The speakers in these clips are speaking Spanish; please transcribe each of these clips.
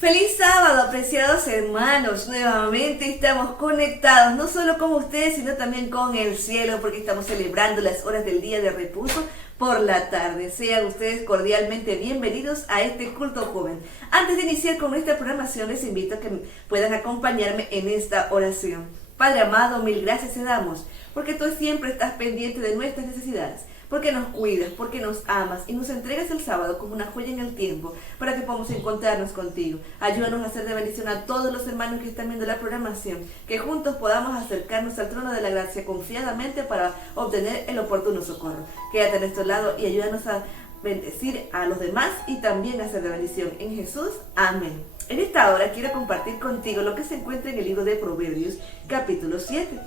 Feliz sábado, apreciados hermanos. Nuevamente estamos conectados, no solo con ustedes, sino también con el cielo, porque estamos celebrando las horas del día de reposo por la tarde. Sean ustedes cordialmente bienvenidos a este culto joven. Antes de iniciar con nuestra programación, les invito a que puedan acompañarme en esta oración. Padre amado, mil gracias te damos, porque tú siempre estás pendiente de nuestras necesidades, porque nos cuidas, porque nos amas y nos entregas el sábado como una joya en el tiempo para que podamos encontrarnos contigo. Ayúdanos a hacer de bendición a todos los hermanos que están viendo la programación, que juntos podamos acercarnos al trono de la gracia confiadamente para obtener el oportuno socorro. Quédate a nuestro lado y ayúdanos a bendecir a los demás y también a hacer de bendición. En Jesús, amén. En esta hora quiero compartir contigo lo que se encuentra en el libro de Proverbios, capítulo 7.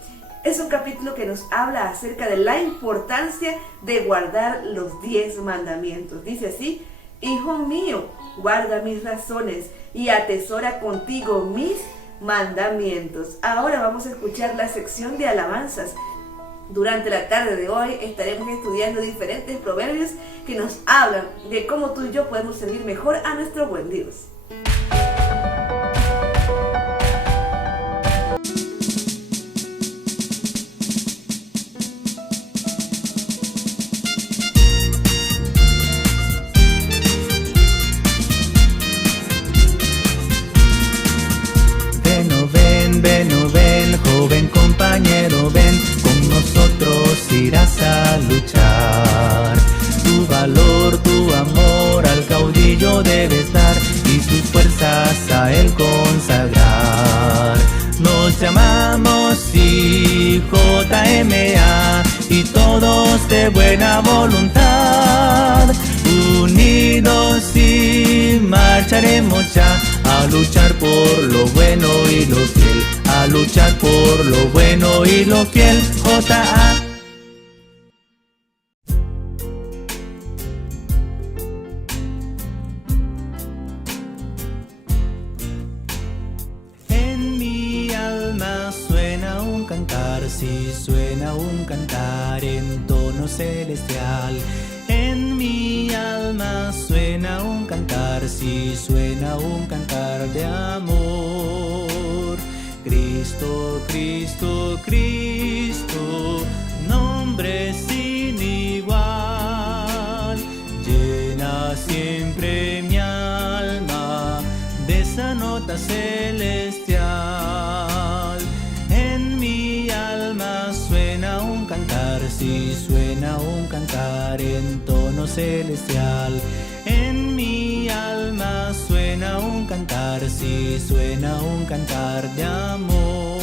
Es un capítulo que nos habla acerca de la importancia de guardar los 10 mandamientos. Dice así: Hijo mío, guarda mis razones y atesora contigo mis mandamientos. Ahora vamos a escuchar la sección de alabanzas. Durante la tarde de hoy estaremos estudiando diferentes proverbios que nos hablan de cómo tú y yo podemos servir mejor a nuestro buen Dios. Ven, joven compañero, ven, con nosotros irás a luchar. Tu valor, tu amor al caudillo debes dar y tus fuerzas a él consagrar. Nos llamamos IJMA y todos de buena voluntad, unidos y marcharemos ya a luchar por lo bueno y lo fiel, a luchar por lo bueno y lo fiel. JA. En mi alma suena un cantar, sí suena un cantar en tono celestial. En mi alma suena un cantar, sí suena un cantar de amor. Cristo, Cristo, Cristo, nombre sin igual, llena siempre mi alma de esa nota celestial. En mi alma suena un cantar, sí suena un cantar en tono celestial. En mi alma suena un cantar, sí suena un cantar de amor.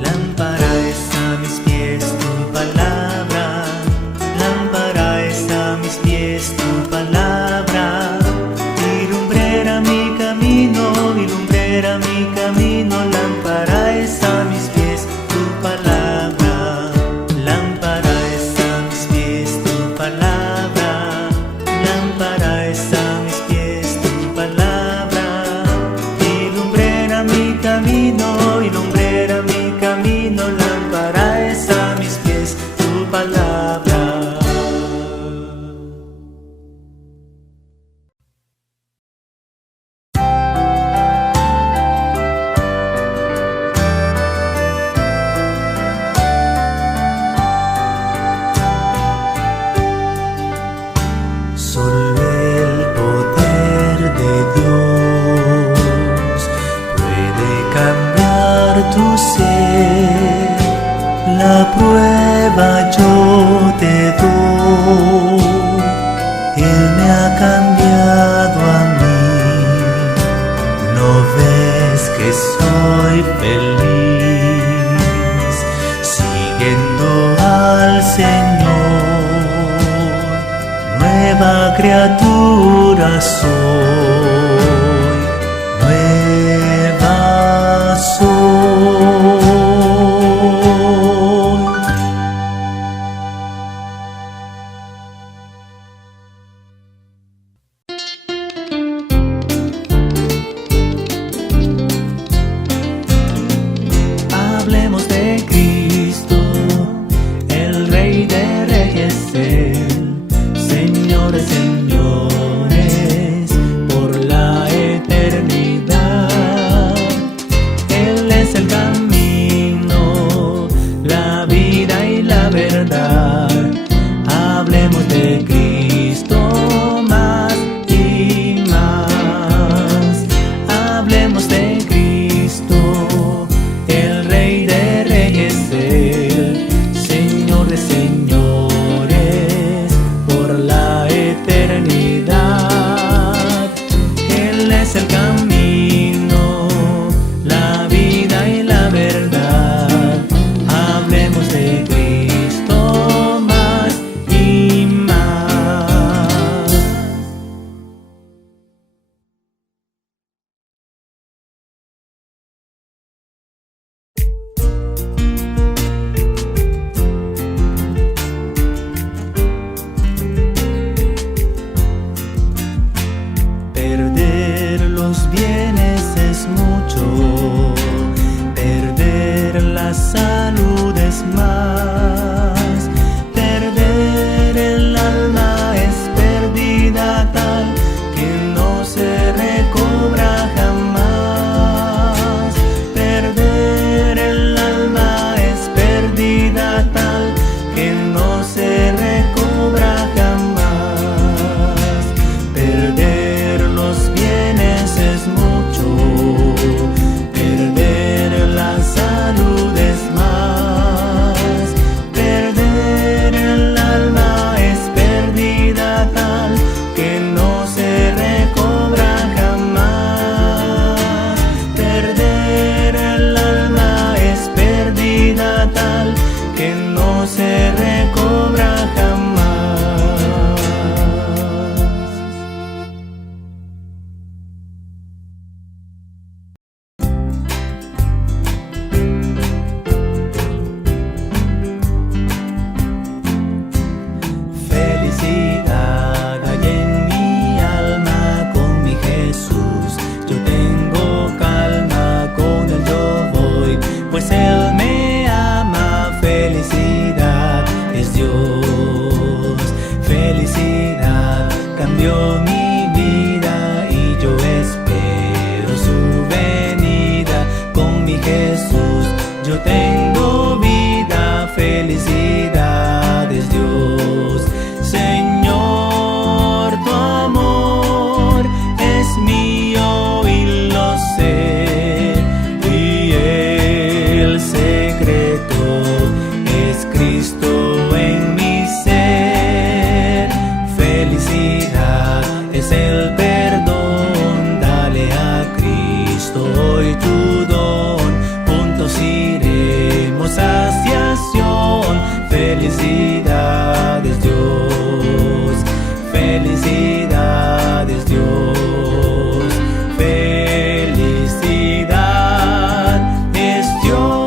Lámpara es a mis pies tu palabra, lámpara es a mis pies tu palabra, y lumbrera mi camino, lámpara es a mis pies tu palabra, lámpara es a mis pies tu palabra, lámpara es a mis pies tu palabra, y lumbrera mi camino, lámpara es a mis pies tu palabra. Solo el poder de Dios puede cambiar tu ser. La prueba yo te doy, Él me ha cambiado a mí. ¿No ves que soy feliz siguiendo al Señor? Nueva criatura soy, nueva soy. Hablemos de Cristo, el Rey de Reyes, el Señor de señores, por la eternidad. Él es el camino, la vida y la verdad. Hablemos de Cristo más y más. Perder los bienes es mucho, perder la salud es más, perder el alma es pérdida tal que no se recobra jamás. Perder el alma es pérdida tal que no se recobra jamás. Perder los bienes es mucho, perder la salud es más, perder el alma es pérdida tal que no se recobra jamás. Perder el alma es pérdida tal que no se recobra jamás. Felicidad hay en mi alma con mi Jesús. Yo tengo calma, con Él yo voy, pues Él me ama. Felicidad es Dios, felicidad cambió mi vida y yo espero su venida. Con mi Jesús yo tengo vida, felicidad es Dios. Señor, tu amor es mío y lo sé, y el secreto es Cristo en mi ser. Felicidad es el perdón, dale a Cristo hoy tu don. Juntos iremos hacia Sion. Felicidad es Dios, felicidad es Dios, felicidad es Dios.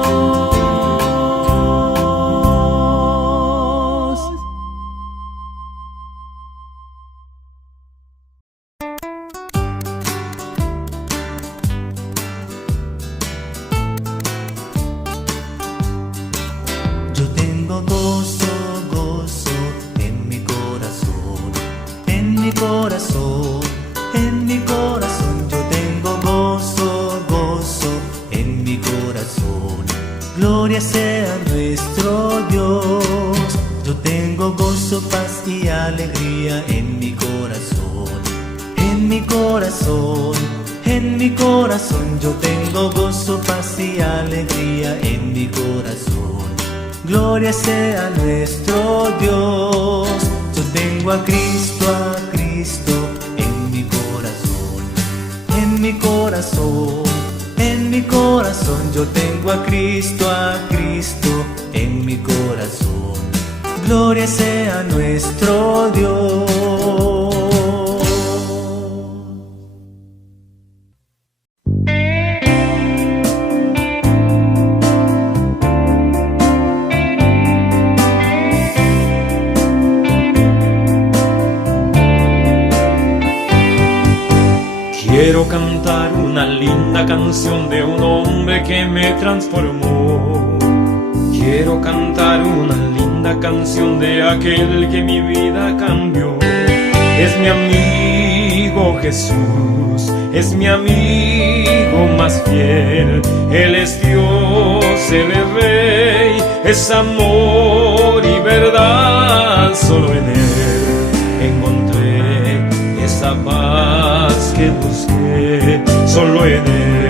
Yo tengo gozo, gozo en mi corazón, en mi corazón, en mi corazón. Yo tengo gozo, gozo en mi corazón. Gloria sea nuestro Dios. Yo tengo gozo, paz y alegría en mi corazón, en mi corazón, en mi corazón. Yo tengo gozo, paz y alegría en mi corazón. Gloria sea nuestro Dios. Yo tengo a Cristo en mi corazón, en mi corazón, en mi corazón. Yo tengo a Cristo en mi corazón. Gloria sea nuestro Dios. Quiero cantar una linda canción de un hombre que me transformó. Quiero cantar una linda canción de aquel que mi vida cambió. Es mi amigo Jesús, es mi amigo más fiel. Él es Dios, Él es Rey, es amor y verdad. Solo en Él encontré esa paz que busqué. Solo en Él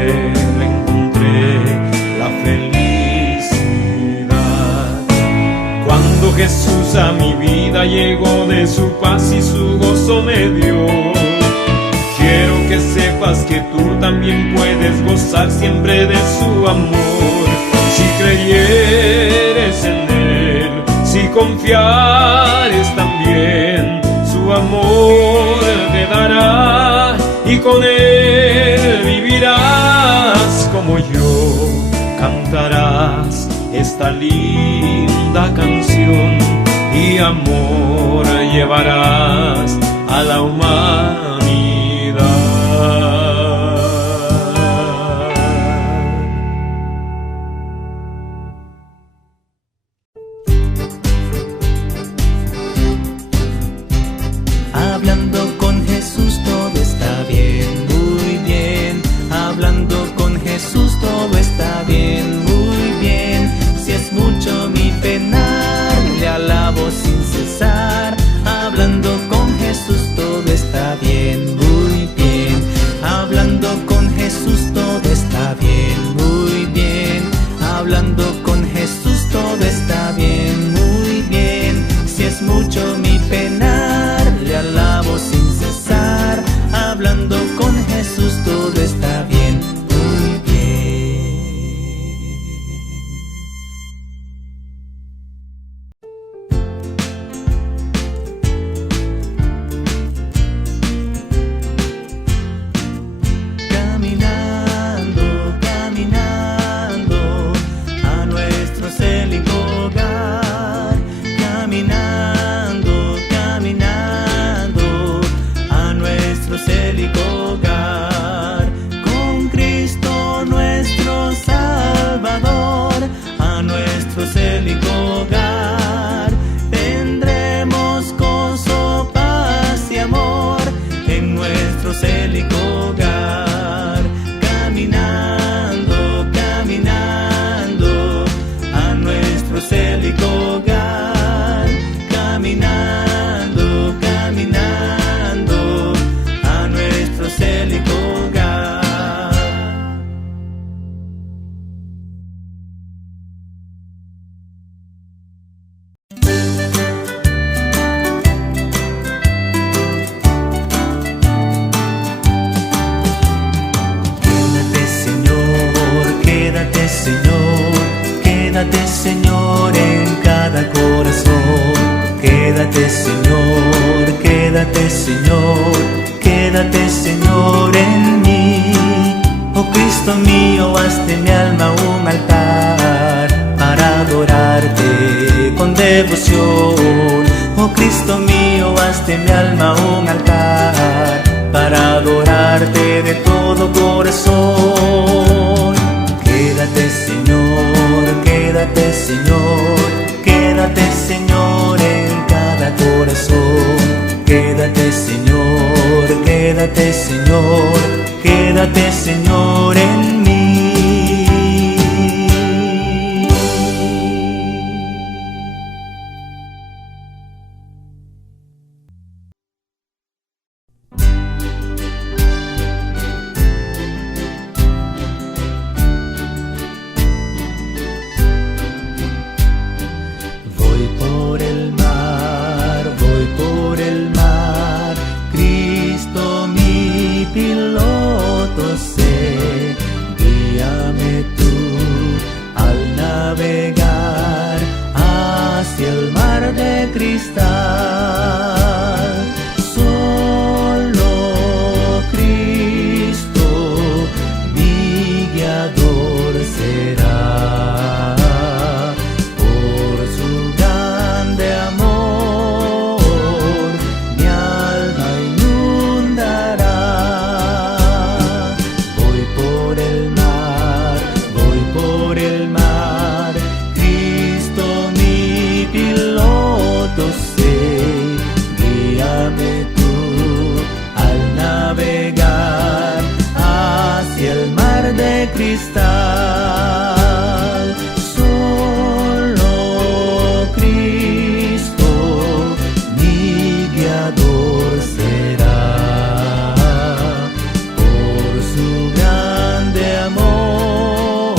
felicidad. Cuando Jesús a mi vida llegó, de su paz y su gozo me dio. Quiero que sepas que tú también puedes gozar siempre de su amor. Si creyeres en Él, si confiares también, su amor te dará y con Él vivirás como yo. Cantarás esta linda canción y amor llevarás a la humanidad. Hablando con Jesús todo está bien, muy bien. Hablando con Jesús todo está bien, muy bien. Si es mucho mi penar, le alabo sin cesar. Hablando con Jesús todo está bien, muy bien. Hablando con Jesús todo está bien, muy bien. Hablando con Jesús todo está bien, muy bien. Si es mucho mi penar, le alabo sin cesar. Hablando con Jesús todo está bien, muy bien. Caminando, caminando a nuestro célico hogar. Caminando, caminando a nuestro célico hogar. Con Cristo nuestro Salvador, a nuestro célico hogar. Tendremos gozo, paz y amor en nuestro célico hogar. Caminando, caminando a nuestro célico hogar. Caminando, caminando a nuestro célico hogar. Quédate Señor, quédate Señor en cada corazón. Quédate Señor, quédate Señor, quédate Señor en mí. Oh Cristo mío, haz de mi alma un altar para adorarte con devoción. Oh Cristo mío, haz de mi alma un altar para adorarte de todo corazón. Quédate Señor, quédate Señor, quédate Señor en cada corazón. Quédate Señor, quédate Señor, quédate Señor en mí. Cristal, solo Cristo mi guiador será. Por su grande amor mi alma inundará. Voy por el mar, Cristo mi piloto sé. Guíame tú al navegar hacia el mar de cristal. Solo Cristo mi guiador será. Por su grande amor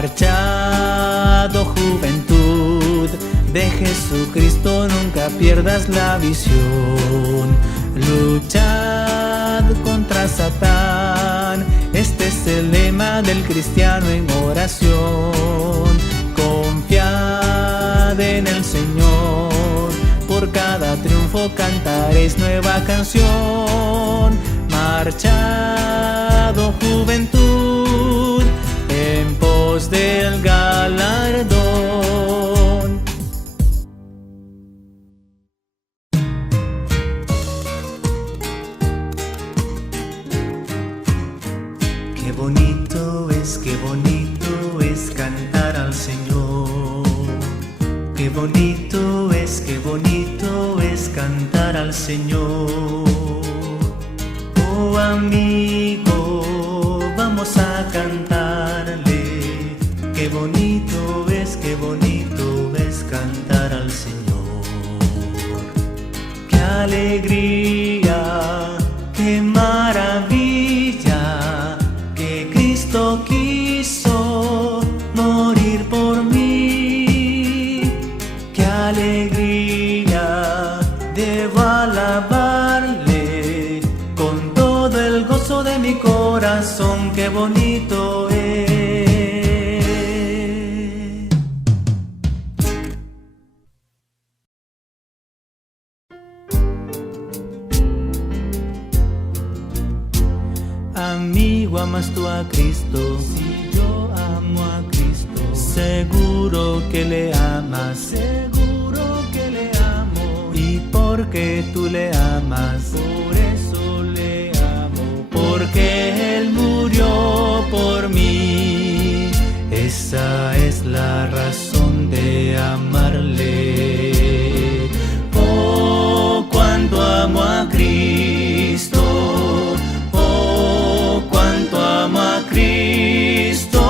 Marchad, oh juventud, de Jesucristo nunca pierdas la visión. Luchad contra Satán, este es el lema del cristiano en oración. Confiad en el Señor, por cada triunfo cantaréis nueva canción. Marchad, oh juventud, en pos del galardón. Qué bonito es cantar al Señor. Qué bonito es cantar al Señor. Oh amigo, vamos a cantarle. Qué bonito es cantar al Señor. Qué alegría, qué maravilla, que Cristo quiso morir por mí. Qué alegría, debo alabarle con todo el gozo de mi corazón. Qué bonito es. Amigo, ¿amas tú a Cristo? Si yo amo a Cristo, seguro que le amas, seguro que le amo. Y porque tú le amas, por eso le amo, porque Él murió por mí. Esa es la razón de amarle. Oh, cuánto amo a Cristo. Oh, cuánto amo a Cristo.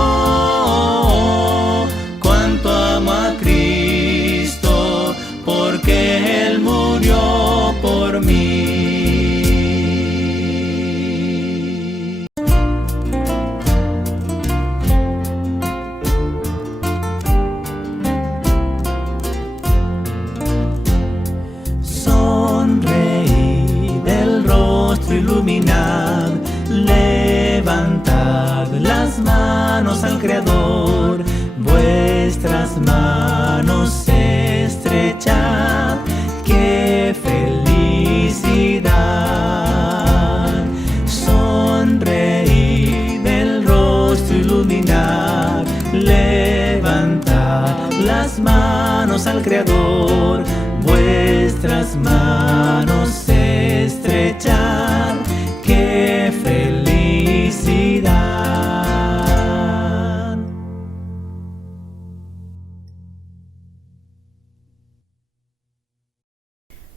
Cuánto amo a Cristo, porque Él murió por mí. Sonreíd, el rostro iluminad, levantad las manos al Creador, vuestras manos estrechad, qué felicidad. Sonreíd, el rostro iluminad, levantad las manos al Creador, vuestras manos estrechad, qué felicidad.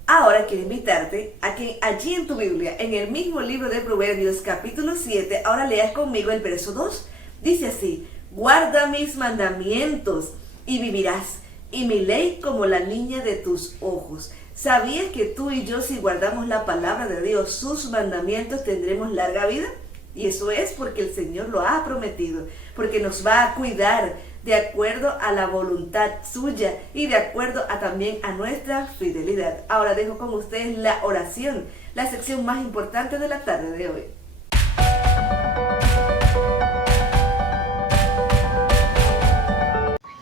Ahora quiero invitarte a que allí en tu Biblia, en el mismo libro de Proverbios capítulo 7, ahora leas conmigo el verso 2. Dice así: guarda mis mandamientos y vivirás, y mi ley como la niña de tus ojos. ¿Sabías que tú y yo, si guardamos la palabra de Dios, sus mandamientos, tendremos larga vida? Y eso es porque el Señor lo ha prometido, porque nos va a cuidar de acuerdo a la voluntad suya y de acuerdo también a nuestra fidelidad. Ahora dejo con ustedes la oración, la sección más importante de la tarde de hoy.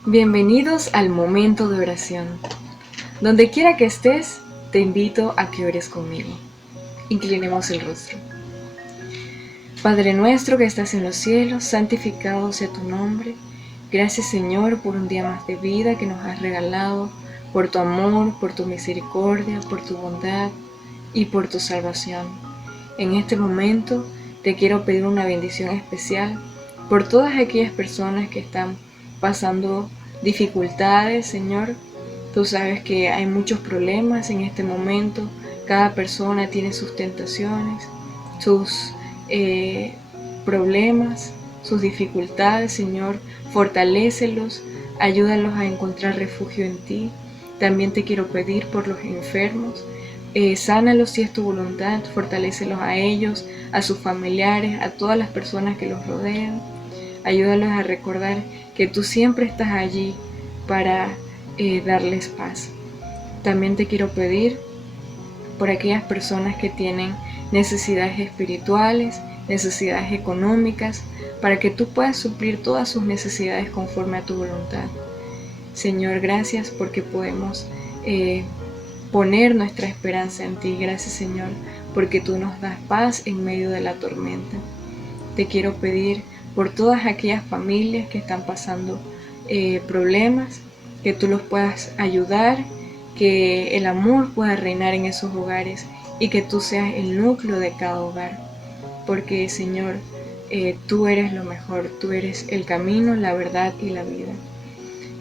Bienvenidos al momento de oración. Donde quiera que estés, te invito a que ores conmigo. Inclinemos el rostro. Padre nuestro que estás en los cielos, santificado sea tu nombre. Gracias, Señor, por un día más de vida que nos has regalado, por tu amor, por tu misericordia, por tu bondad y por tu salvación. En este momento te quiero pedir una bendición especial por todas aquellas personas que están pasando dificultades, Señor. Tú sabes que hay muchos problemas en este momento. Cada persona tiene sus tentaciones, sus problemas, sus dificultades, Señor. Fortalécelos, ayúdalos a encontrar refugio en ti. También te quiero pedir por los enfermos. Sánalos si es tu voluntad, fortalécelos a ellos, a sus familiares, a todas las personas que los rodean. Ayúdalos a recordar que tú siempre estás allí para darles paz. También te quiero pedir por aquellas personas que tienen necesidades espirituales, necesidades económicas, para que tú puedas suplir todas sus necesidades conforme a tu voluntad. Señor, gracias porque podemos poner nuestra esperanza en ti. Gracias, Señor, porque tú nos das paz en medio de la tormenta. Te quiero pedir por todas aquellas familias que están pasando problemas, que tú los puedas ayudar, que el amor pueda reinar en esos hogares y que tú seas el núcleo de cada hogar. Porque, Señor, tú eres lo mejor, tú eres el camino, la verdad y la vida.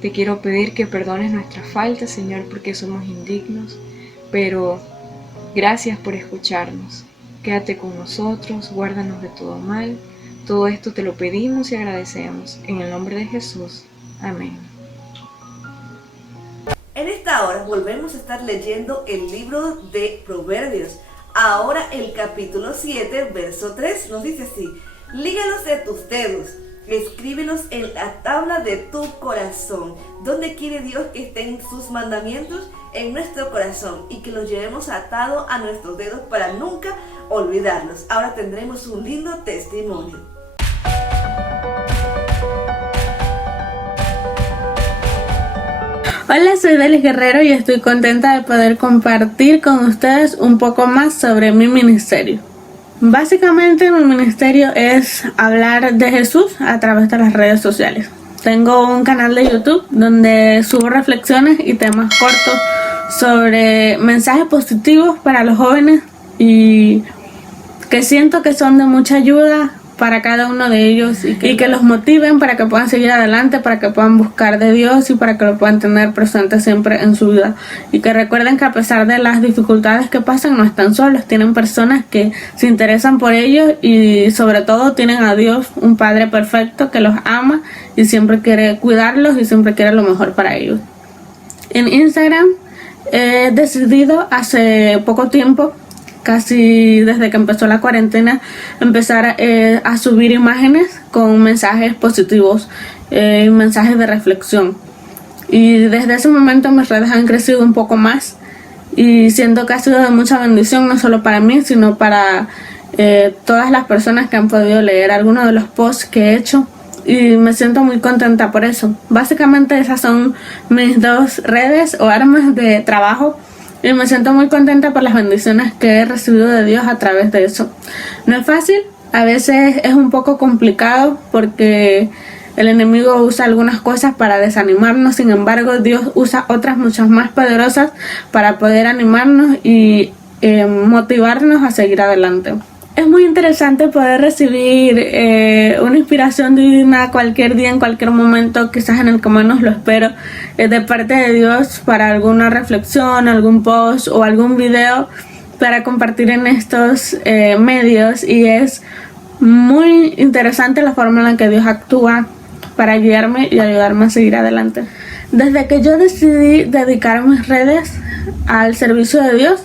Te quiero pedir que perdones nuestras faltas, Señor, porque somos indignos, pero gracias por escucharnos. Quédate con nosotros, guárdanos de todo mal. Todo esto te lo pedimos y agradecemos. En el nombre de Jesús. Amén. En esta hora volvemos a estar leyendo el libro de Proverbios. Ahora el capítulo 7, verso 3 nos dice así: lígalos de tus dedos, escríbelos en la tabla de tu corazón. ¿Dónde quiere Dios que estén sus mandamientos? En nuestro corazón, y que los llevemos atados a nuestros dedos para nunca olvidarlos. Ahora tendremos un lindo testimonio. Hola, soy Delis Guerrero y estoy contenta de poder compartir con ustedes un poco más sobre mi ministerio. Básicamente mi ministerio es hablar de Jesús a través de las redes sociales. Tengo un canal de YouTube donde subo reflexiones y temas cortos sobre mensajes positivos para los jóvenes y que siento que son de mucha ayuda para cada uno de ellos y que los motiven para que puedan seguir adelante, para que puedan buscar de Dios y para que lo puedan tener presente siempre en su vida. Y que recuerden que a pesar de las dificultades que pasan, no están solos, tienen personas que se interesan por ellos y sobre todo tienen a Dios, un Padre perfecto que los ama y siempre quiere cuidarlos y siempre quiere lo mejor para ellos. En Instagram he decidido hace poco tiempo, casi desde que empezó la cuarentena, empezar a subir imágenes con mensajes positivos y mensajes de reflexión. Y desde ese momento mis redes han crecido un poco más y siento que ha sido de mucha bendición, no solo para mí, sino para todas las personas que han podido leer algunos de los posts que he hecho. Y me siento muy contenta por eso. Básicamente esas son mis dos redes o armas de trabajo. Y me siento muy contenta por las bendiciones que he recibido de Dios a través de eso. No es fácil, a veces es un poco complicado porque el enemigo usa algunas cosas para desanimarnos. Sin embargo, Dios usa otras muchas más poderosas para poder animarnos y motivarnos a seguir adelante. Es muy interesante poder recibir una inspiración divina cualquier día, en cualquier momento, quizás en el que menos lo espero, de parte de Dios para alguna reflexión, algún post o algún video para compartir en estos medios. Y es muy interesante la forma en la que Dios actúa para guiarme y ayudarme a seguir adelante. Desde que yo decidí dedicar mis redes al servicio de Dios,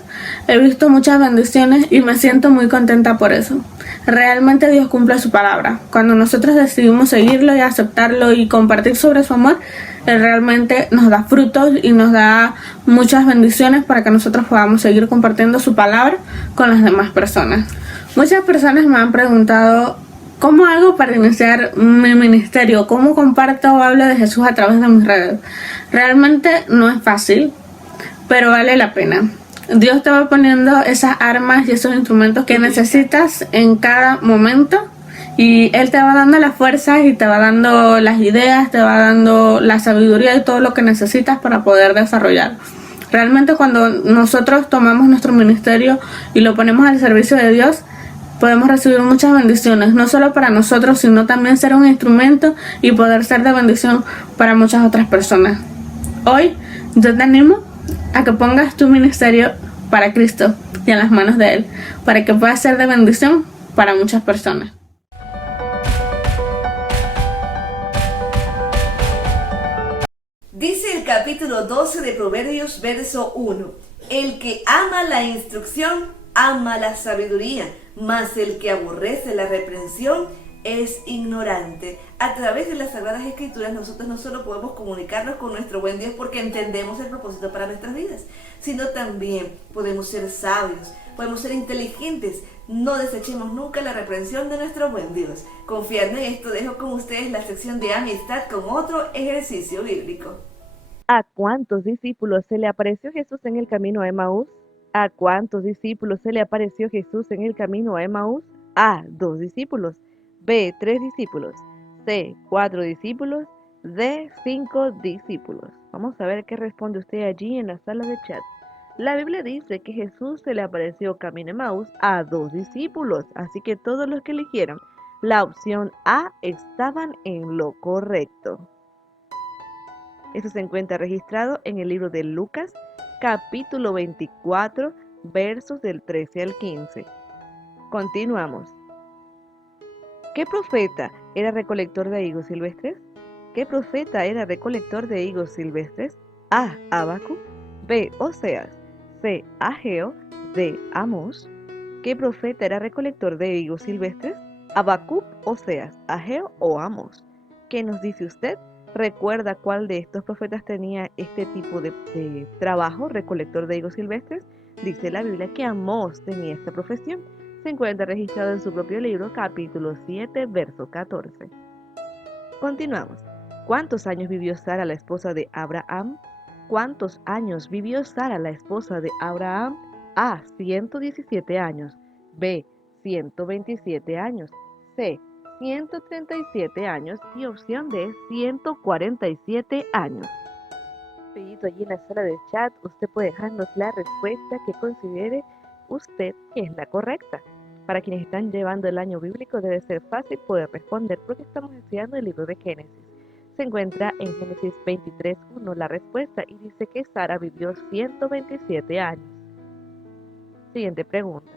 he visto muchas bendiciones y me siento muy contenta por eso. Realmente Dios cumple su palabra. Cuando nosotros decidimos seguirlo y aceptarlo y compartir sobre su amor, Él realmente nos da frutos y nos da muchas bendiciones para que nosotros podamos seguir compartiendo su palabra con las demás personas. Muchas personas me han preguntado ¿cómo hago para iniciar mi ministerio? ¿Cómo comparto o hablo de Jesús a través de mis redes? Realmente no es fácil, pero vale la pena. Dios te va poniendo esas armas y esos instrumentos que necesitas en cada momento y Él te va dando las fuerzas y te va dando las ideas, te va dando la sabiduría y todo lo que necesitas para poder desarrollar. Realmente cuando nosotros tomamos nuestro ministerio y lo ponemos al servicio de Dios, podemos recibir muchas bendiciones, no solo para nosotros, sino también ser un instrumento y poder ser de bendición para muchas otras personas. Hoy yo te animo a que pongas tu ministerio para Cristo y en las manos de Él, para que pueda ser de bendición para muchas personas. Dice el capítulo 12 de Proverbios, verso 1: el que ama la instrucción, ama la sabiduría, mas el que aborrece la reprensión, es ignorante. A través de las Sagradas Escrituras nosotros no solo podemos comunicarnos con nuestro buen Dios porque entendemos el propósito para nuestras vidas, sino también podemos ser sabios, podemos ser inteligentes. No desechemos nunca la reprensión de nuestro buen Dios. Confiando en esto, dejo con ustedes la sección de amistad con otro ejercicio bíblico. ¿A cuántos discípulos se le apareció Jesús en el camino a Emaús? ¿A cuántos discípulos se le apareció Jesús en el camino a Emaús? A. 2 discípulos. B. 3 discípulos. C. 4 discípulos. D. 5 discípulos. Vamos a ver qué responde usted allí en la sala de chat. La Biblia dice que Jesús se le apareció camino a Emaús a 2 discípulos, así que todos los que eligieron la opción A estaban en lo correcto. Esto se encuentra registrado en el libro de Lucas, capítulo 24, versos del 13 al 15. Continuamos. ¿Qué profeta era recolector de higos silvestres? ¿Qué profeta era recolector de higos silvestres? A. Habacuc. B. Oseas. C. Ageo. D. Amós. ¿Qué profeta era recolector de higos silvestres? Habacuc, Oseas, Ageo o Amós. ¿Qué nos dice usted? ¿Recuerda cuál de estos profetas tenía este tipo de trabajo, recolector de higos silvestres? Dice la Biblia que Amós tenía esta profesión. Se encuentra registrado en su propio libro, capítulo 7, verso 14. Continuamos. ¿Cuántos años vivió Sara, la esposa de Abraham? ¿Cuántos años vivió Sara, la esposa de Abraham? A. 117 años. B. 127 años. C. 137 años. Y opción D. 147 años. Rapidito allí en la sala de chat, usted puede dejarnos la respuesta que considere usted que es la correcta. Para quienes están llevando el año bíblico debe ser fácil poder responder porque estamos estudiando el libro de Génesis. Se encuentra en Génesis 23:1 la respuesta y dice que Sara vivió 127 años. Siguiente pregunta.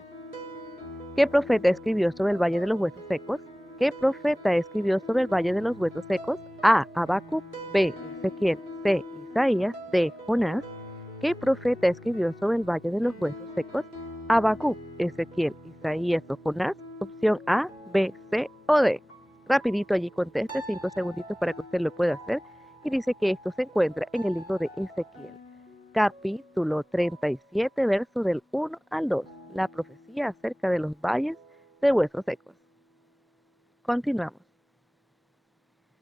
¿Qué profeta escribió sobre el Valle de los Huesos Secos? ¿Qué profeta escribió sobre el Valle de los Huesos Secos? A. Habacuc. B. Ezequiel. C. Isaías. D. Jonás. ¿Qué profeta escribió sobre el Valle de los Huesos Secos? Habacuc, Ezequiel, Isaías o Jonás. Opción A, B, C o D. Rapidito allí conteste, 5 segunditos para que usted lo pueda hacer. Y dice que esto se encuentra en el libro de Ezequiel, capítulo 37, verso del 1 al 2. La profecía acerca de los valles de huesos secos. Continuamos.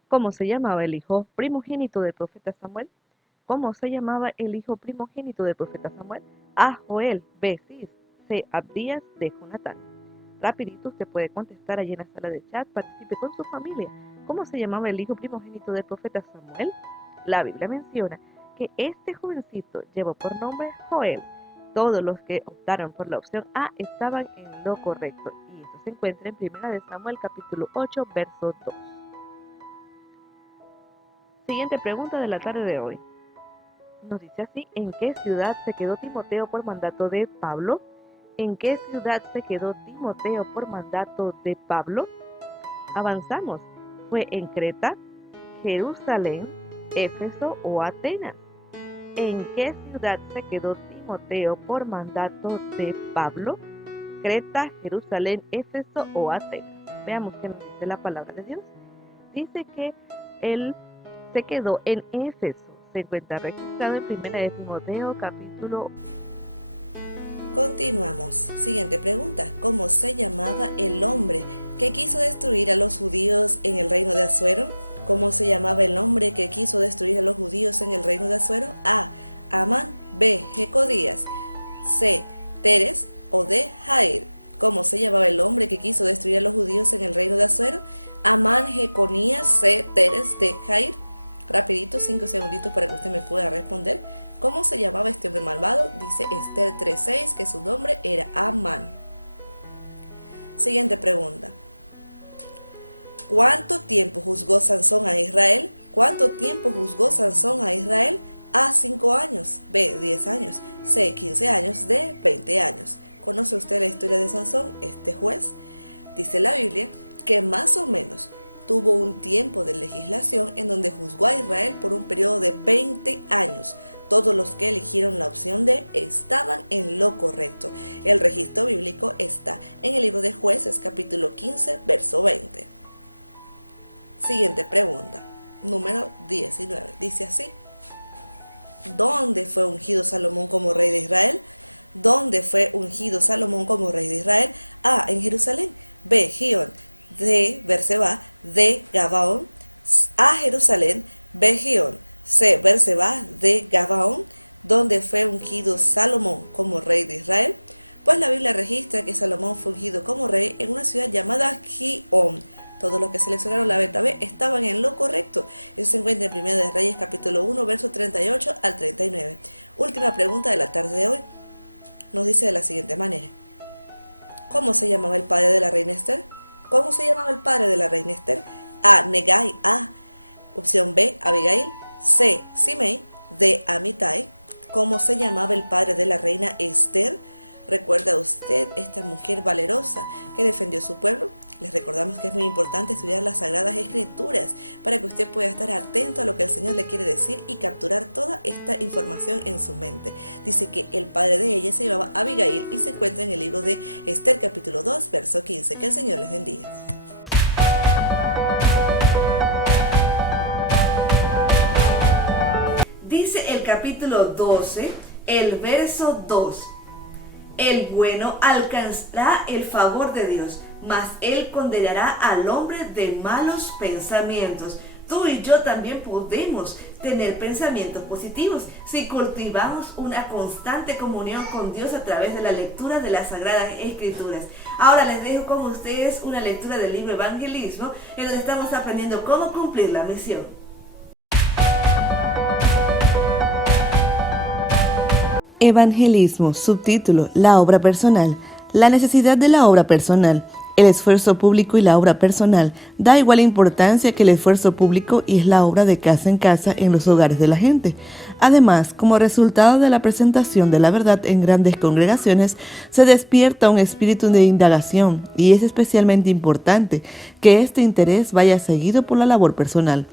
¿Cómo se llamaba el hijo primogénito del profeta Samuel? ¿Cómo se llamaba el hijo primogénito del profeta Samuel? A. Joel. B. Cis. C. Abdías. D. Jonatán. Rapidito usted puede contestar allí en la sala de chat, participe con su familia. ¿Cómo se llamaba el hijo primogénito del profeta Samuel? La Biblia menciona que este jovencito llevó por nombre Joel. Todos los que optaron por la opción A estaban en lo correcto. Y esto se encuentra en 1 de Samuel capítulo 8, verso 2. Siguiente pregunta de la tarde de hoy. Nos dice así: ¿en qué ciudad se quedó Timoteo por mandato de Pablo? ¿En qué ciudad se quedó Timoteo por mandato de Pablo? Avanzamos. ¿Fue en Creta, Jerusalén, Éfeso o Atenas? ¿En qué ciudad se quedó Timoteo por mandato de Pablo? Creta, Jerusalén, Éfeso o Atenas. Veamos qué nos dice la palabra de Dios. Dice que él se quedó en Éfeso. Se encuentra registrado en 1 de Timoteo capítulo. Continuamos. Siguiente pregunta. ¿Cómo se llamaba el hombre que quiso destruir a los judíos en el reino de Asuero? ¿Cómo se llamaba el hombre que quiso destruir a los judíos en el reino de Asuero? A. Amán. B. Jecodías. C. Teres o D. Jair. ¿Cómo se llamaba el hombre que quiso destruir a los judíos en el reino de Asuero? Amán, Jeconías, C. Teres, D. Jair. Rapidito, 5 segunditos para que usted me pueda responder. ¿Cómo se llamaba este hombre malvado? Dice Esther 3:6 que su nombre era Amán. Siguiente pregunta. ¿Cuánto tiempo juzgó Sansón a Israel? ¿Cuánto tiempo juzgó Sansón a Israel? A. 5 años. B. 10 años. C. 15 años. D. 20 años. ¿Conoce usted la historia de Sansón, este juez? Dice la Biblia que más o menos tuvo un tiempo de legislación en donde juzgó a Israel por un periodo de 20 años. Todos los que eligieron la opción D estaban en lo correcto. El registro bíblico está en el libro de Jueces, capítulo 15, verso 20. Siguiente pregunta, número 19. Dice así: ¿dónde fue ungido Salomón como rey de Israel? ¿Dónde fue ungido Salomón como rey de Israel? A. En Jerusalén. B. Gihón. D. Berseba. D. Gabaón. A. Jerusalén. B. Gihón. C. Berseba. D. Gabaón. ¿Dónde fue ungido Salomón como rey de Israel? Pues la Biblia registra que Salomón fue ungido como rey en una ciudad llamada Gihón. Todos los que seleccionaron la beta B estaban en lo correcto. Eso se encuentra en 1 de Reyes capítulo 1, versos 38 al 39. Última pregunta de la tarde de hoy. Nos dice de la siguiente manera: ¿cómo se llamaba el padre de la reina Esther? ¿Cómo se llamaba el padre de la reina Esther? A. Negai. A. Opción B. Abigail. C. Simei. D. Amitai. ¿Cómo se llamaba el padre de la reina Esther? ¿Recuerda usted esta mujer valerosa que defendió su pueblo? Les recordamos que es muy importante estudiar las Sagradas Escrituras para que usted pueda estar atento a lo que el Señor le quiere decir y capturar toda esta información en su mente. Dice que el padre de ella se llamaba Abigail y se encuentra en el libro de Esther capítulo 2, verso 15. Que el Señor les bendiga. Dice el capítulo 12, el verso 2. El bueno alcanzará el favor de Dios, mas él condenará al hombre de malos pensamientos. Tú y yo también podemos tener pensamientos positivos si cultivamos una constante comunión con Dios a través de la lectura de las Sagradas Escrituras. Ahora les dejo con ustedes una lectura del libro Evangelismo, en donde estamos aprendiendo cómo cumplir la misión. Evangelismo, subtítulo: la obra personal. La necesidad de la obra personal. El esfuerzo público y la obra personal da igual importancia que el esfuerzo público y es la obra de casa en casa en los hogares de la gente. Además, como resultado de la presentación de la verdad en grandes congregaciones, se despierta un espíritu de indagación y es especialmente importante que este interés vaya seguido por la labor personal.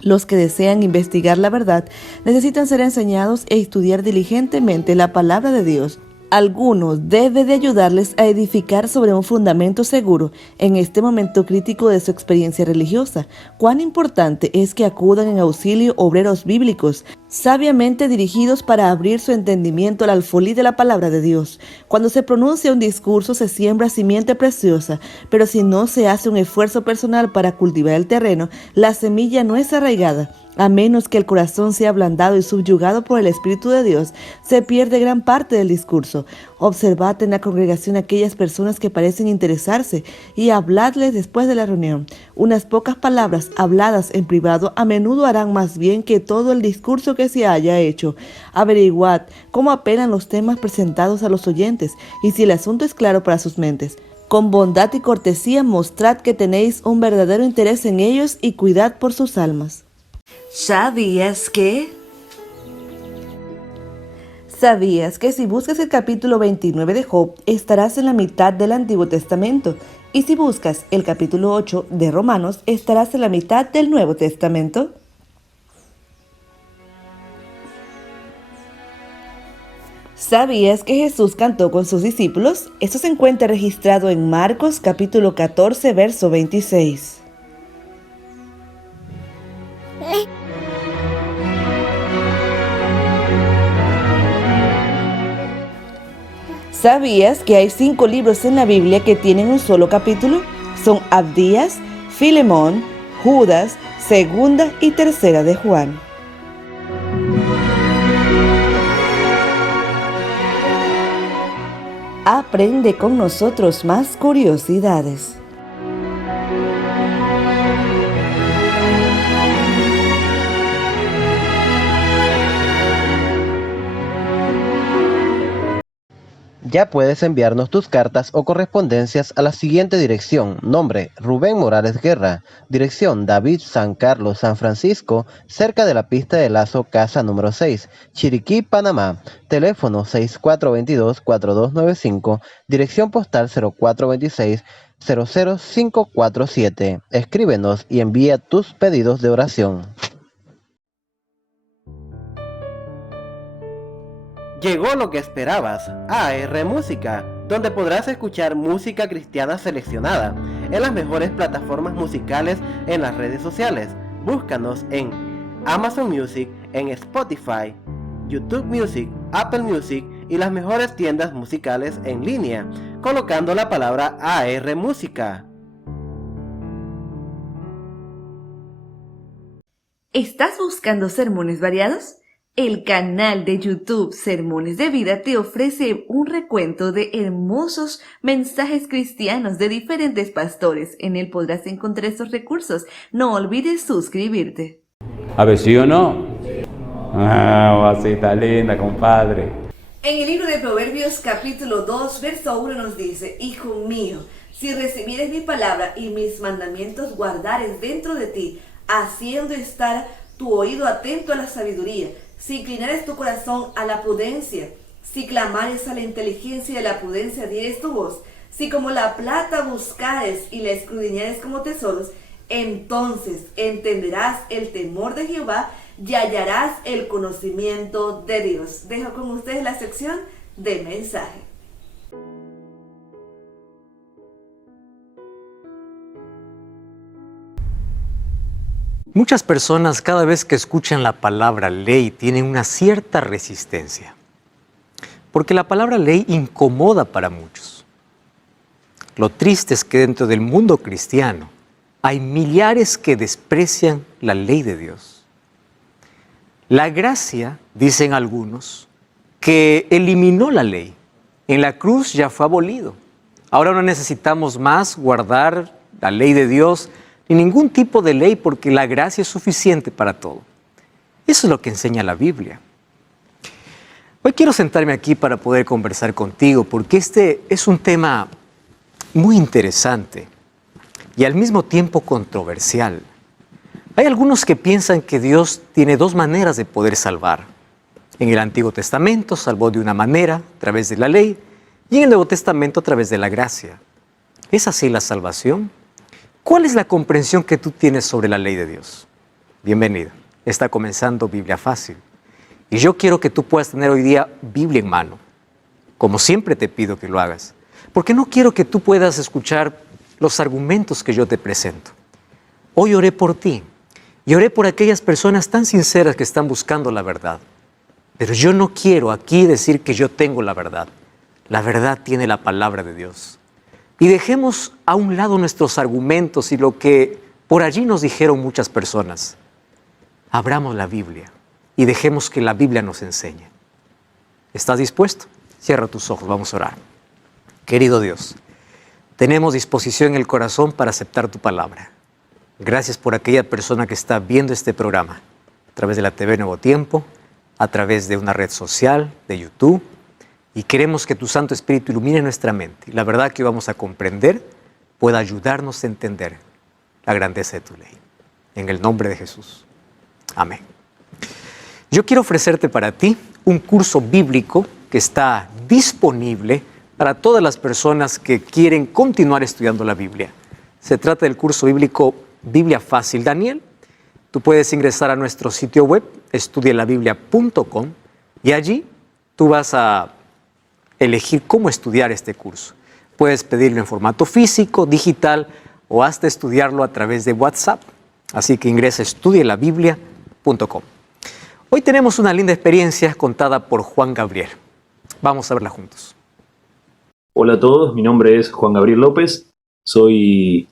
Los que desean investigar la verdad necesitan ser enseñados e estudiar diligentemente la palabra de Dios. Algunos debe de ayudarles a edificar sobre un fundamento seguro en este momento crítico de su experiencia religiosa. Cuán importante es que acudan en auxilio obreros bíblicos, sabiamente dirigidos para abrir su entendimiento al alfolí de la palabra de Dios. Cuando se pronuncia un discurso se siembra simiente preciosa, pero si no se hace un esfuerzo personal para cultivar el terreno, la semilla no es arraigada. A menos que el corazón sea ablandado y subyugado por el Espíritu de Dios, se pierde gran parte del discurso. Observad en la congregación aquellas personas que parecen interesarse y habladles después de la reunión. Unas pocas palabras habladas en privado a menudo harán más bien que todo el discurso que se haya hecho. Averiguad cómo apelan los temas presentados a los oyentes y si el asunto es claro para sus mentes. Con bondad y cortesía mostrad que tenéis un verdadero interés en ellos y cuidad por sus almas. ¿Sabías que si buscas el capítulo 29 de Job, estarás en la mitad del Antiguo Testamento? Y si buscas el capítulo 8 de Romanos, estarás en la mitad del Nuevo Testamento. ¿Sabías que Jesús cantó con sus discípulos? Esto se encuentra registrado en Marcos capítulo 14, verso 26. ¿Sabías que hay 5 libros en la Biblia que tienen un solo capítulo? Son Abdías, Filemón, Judas, Segunda y Tercera de Juan. Aprende con nosotros más curiosidades. Ya puedes enviarnos tus cartas o correspondencias a la siguiente dirección. Nombre: Rubén Morales Guerra. Dirección: David San Carlos, San Francisco, cerca de la pista de Lazo, casa número 6, Chiriquí, Panamá. Teléfono 6422-4295. Dirección postal 0426-00547. Escríbenos y envía tus pedidos de oración. Llegó lo que esperabas. AR Música, donde podrás escuchar música cristiana seleccionada en las mejores plataformas musicales en las redes sociales. Búscanos en Amazon Music, en Spotify, YouTube Music, Apple Music y las mejores tiendas musicales en línea, colocando la palabra AR Música. ¿Estás buscando sermones variados? El canal de YouTube Sermones de Vida te ofrece un recuento de hermosos mensajes cristianos de diferentes pastores. En él podrás encontrar esos recursos. No olvides suscribirte. A ver, ¿sí o no? Ah, vasita linda, compadre. En el libro de Proverbios capítulo 2, verso 1 nos dice: Hijo mío, si recibieres mi palabra y mis mandamientos guardares dentro de ti, haciendo estar tu oído atento a la sabiduría, si inclinares tu corazón a la prudencia, si clamares a la inteligencia y a la prudencia dieres tu voz, si como la plata buscares y la escudriñares como tesoros, entonces entenderás el temor de Jehová y hallarás el conocimiento de Dios. Dejo con ustedes la sección de mensaje. Muchas personas cada vez que escuchan la palabra ley tienen una cierta resistencia, porque la palabra ley incomoda para muchos. Lo triste es que dentro del mundo cristiano hay millares que desprecian la ley de Dios. La gracia, dicen algunos, que eliminó la ley. En la cruz ya fue abolido. Ahora no necesitamos más guardar la ley de Dios ni ningún tipo de ley porque la gracia es suficiente para todo. Eso es lo que enseña la Biblia. Hoy quiero sentarme aquí para poder conversar contigo porque este es un tema muy interesante y al mismo tiempo controversial. Hay algunos que piensan que Dios tiene dos maneras de poder salvar. En el Antiguo Testamento salvó de una manera, a través de la ley, y en el Nuevo Testamento a través de la gracia. ¿Es así la salvación? ¿Cuál es la comprensión que tú tienes sobre la ley de Dios? Bienvenido. Está comenzando Biblia Fácil. Y yo quiero que tú puedas tener hoy día Biblia en mano. Como siempre te pido que lo hagas. Porque no quiero que tú puedas escuchar los argumentos que yo te presento. Hoy oré por ti. Y oré por aquellas personas tan sinceras que están buscando la verdad. Pero yo no quiero aquí decir que yo tengo la verdad. La verdad tiene la palabra de Dios. Y dejemos a un lado nuestros argumentos y lo que por allí nos dijeron muchas personas. Abramos la Biblia y dejemos que la Biblia nos enseñe. ¿Estás dispuesto? Cierra tus ojos, vamos a orar. Querido Dios, tenemos disposición en el corazón para aceptar tu palabra. Gracias por aquella persona que está viendo este programa a través de la TV Nuevo Tiempo, a través de una red social, de YouTube. Y queremos que tu Santo Espíritu ilumine nuestra mente. Y la verdad que vamos a comprender pueda ayudarnos a entender la grandeza de tu ley. En el nombre de Jesús. Amén. Yo quiero ofrecerte para ti un curso bíblico que está disponible para todas las personas que quieren continuar estudiando la Biblia. Se trata del curso bíblico Biblia Fácil Daniel. Tú puedes ingresar a nuestro sitio web, estudielabiblia.com, y allí tú vas a elegir cómo estudiar este curso. Puedes pedirlo en formato físico, digital o hasta estudiarlo a través de WhatsApp. Así que ingresa a estudielabiblia.com. Hoy tenemos una linda experiencia contada por Juan Gabriel. Vamos a verla juntos. Hola a todos, mi nombre es Juan Gabriel López, soy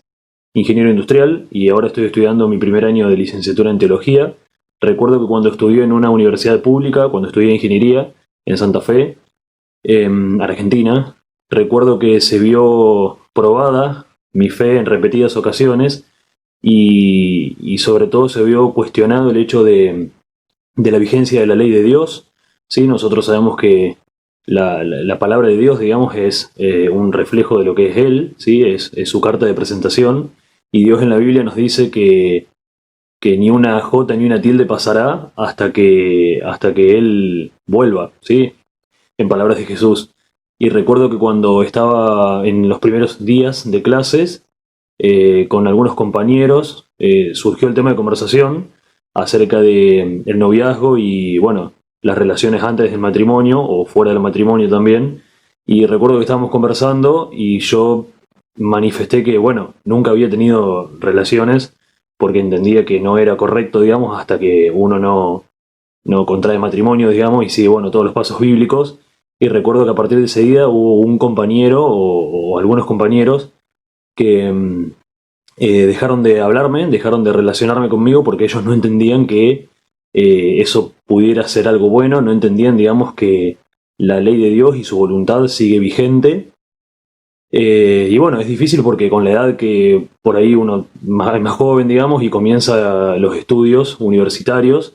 ingeniero industrial y ahora estoy estudiando mi primer año de licenciatura en teología. Recuerdo que cuando estudié en una universidad pública, cuando estudié ingeniería en Santa Fe, Argentina, recuerdo que se vio probada mi fe en repetidas ocasiones y sobre todo se vio cuestionado el hecho de la vigencia de la ley de Dios. ¿Sí? Nosotros sabemos que la palabra de Dios, digamos, es un reflejo de lo que es Él, ¿sí? Es su carta de presentación, y Dios en la Biblia nos dice que ni una jota ni una tilde pasará hasta que Él vuelva, ¿sí? En palabras de Jesús. Y recuerdo que cuando estaba en los primeros días de clases, con algunos compañeros, surgió el tema de conversación acerca de el noviazgo y, bueno, las relaciones antes del matrimonio o fuera del matrimonio también. Y recuerdo que estábamos conversando y yo manifesté que, bueno, nunca había tenido relaciones porque entendía que no era correcto, digamos, hasta que uno no contrae matrimonio, digamos, y sigue, bueno, todos los pasos bíblicos. Y recuerdo que a partir de ese día hubo un compañero o algunos compañeros que dejaron de hablarme, dejaron de relacionarme conmigo porque ellos no entendían que eso pudiera ser algo bueno, no entendían, digamos, que la ley de Dios y su voluntad sigue vigente. Y bueno, es difícil porque con la edad que por ahí uno es más joven, digamos, y comienza los estudios universitarios,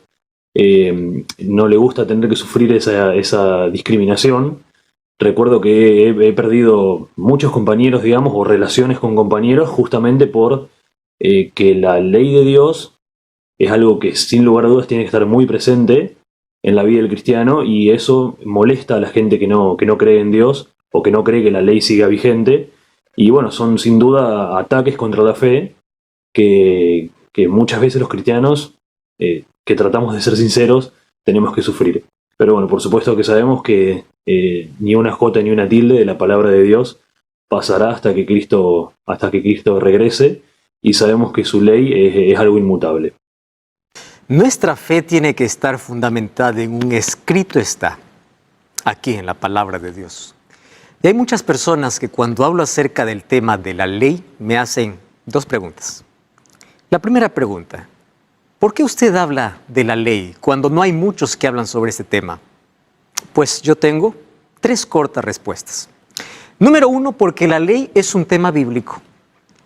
no le gusta tener que sufrir esa discriminación. Recuerdo que he perdido muchos compañeros, digamos, o relaciones con compañeros justamente por que la ley de Dios es algo que sin lugar a dudas tiene que estar muy presente en la vida del cristiano, y eso molesta a la gente que no cree en Dios o que no cree que la ley siga vigente. Y bueno, son sin duda ataques contra la fe que muchas veces los cristianos, que tratamos de ser sinceros, tenemos que sufrir. Pero bueno, por supuesto que sabemos que ni una jota ni una tilde de la palabra de Dios pasará hasta que Cristo regrese, y sabemos que su ley es algo inmutable. Nuestra fe tiene que estar fundamentada en un escrito está, aquí en la palabra de Dios. Y hay muchas personas que cuando hablo acerca del tema de la ley me hacen dos preguntas. La primera pregunta: ¿por qué usted habla de la ley cuando no hay muchos que hablan sobre este tema? Pues yo tengo 3 cortas respuestas. Número 1, porque la ley es un tema bíblico,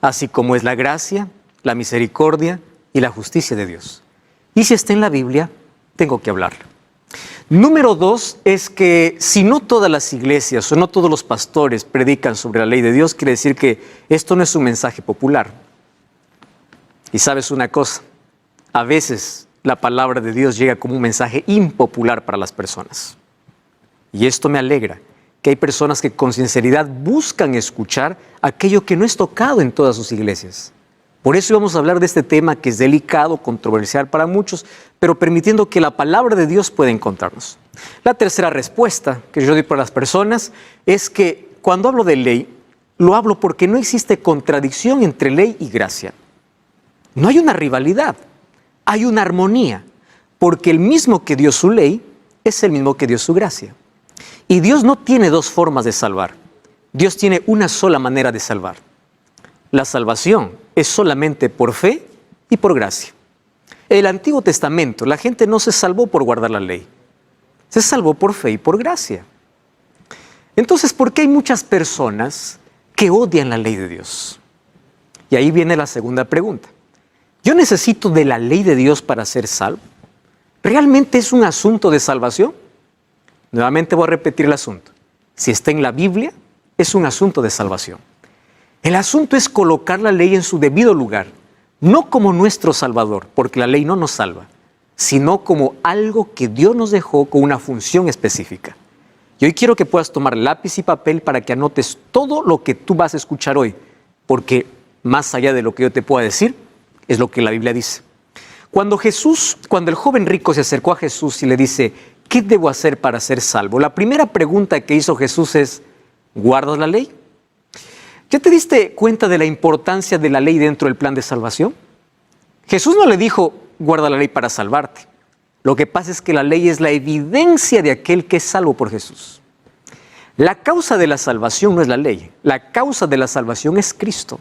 así como es la gracia, la misericordia y la justicia de Dios. Y si está en la Biblia, tengo que hablarlo. Número 2 es que si no todas las iglesias o no todos los pastores predican sobre la ley de Dios, quiere decir que esto no es un mensaje popular. Y sabes una cosa, a veces la palabra de Dios llega como un mensaje impopular para las personas. Y esto me alegra, que hay personas que con sinceridad buscan escuchar aquello que no es tocado en todas sus iglesias. Por eso vamos a hablar de este tema que es delicado, controversial para muchos, pero permitiendo que la palabra de Dios pueda encontrarnos. La tercera respuesta que yo doy para las personas es que cuando hablo de ley, lo hablo porque no existe contradicción entre ley y gracia. No hay una rivalidad, hay una armonía, porque el mismo que dio su ley es el mismo que dio su gracia. Y Dios no tiene 2 formas de salvar, Dios tiene una sola manera de salvar. La salvación es solamente por fe y por gracia. En el Antiguo Testamento la gente no se salvó por guardar la ley, se salvó por fe y por gracia. Entonces, ¿por qué hay muchas personas que odian la ley de Dios? Y ahí viene la segunda pregunta. ¿Yo necesito de la ley de Dios para ser salvo? ¿Realmente es un asunto de salvación? Nuevamente voy a repetir el asunto. Si está en la Biblia, es un asunto de salvación. El asunto es colocar la ley en su debido lugar, no como nuestro Salvador, porque la ley no nos salva, sino como algo que Dios nos dejó con una función específica. Y hoy quiero que puedas tomar lápiz y papel para que anotes todo lo que tú vas a escuchar hoy, porque más allá de lo que yo te pueda decir, es lo que la Biblia dice. Cuando el joven rico se acercó a Jesús y le dice, ¿qué debo hacer para ser salvo? La primera pregunta que hizo Jesús es, ¿guardas la ley? ¿Ya te diste cuenta de la importancia de la ley dentro del plan de salvación? Jesús no le dijo, guarda la ley para salvarte. Lo que pasa es que la ley es la evidencia de aquel que es salvo por Jesús. La causa de la salvación no es la ley, la causa de la salvación es Cristo.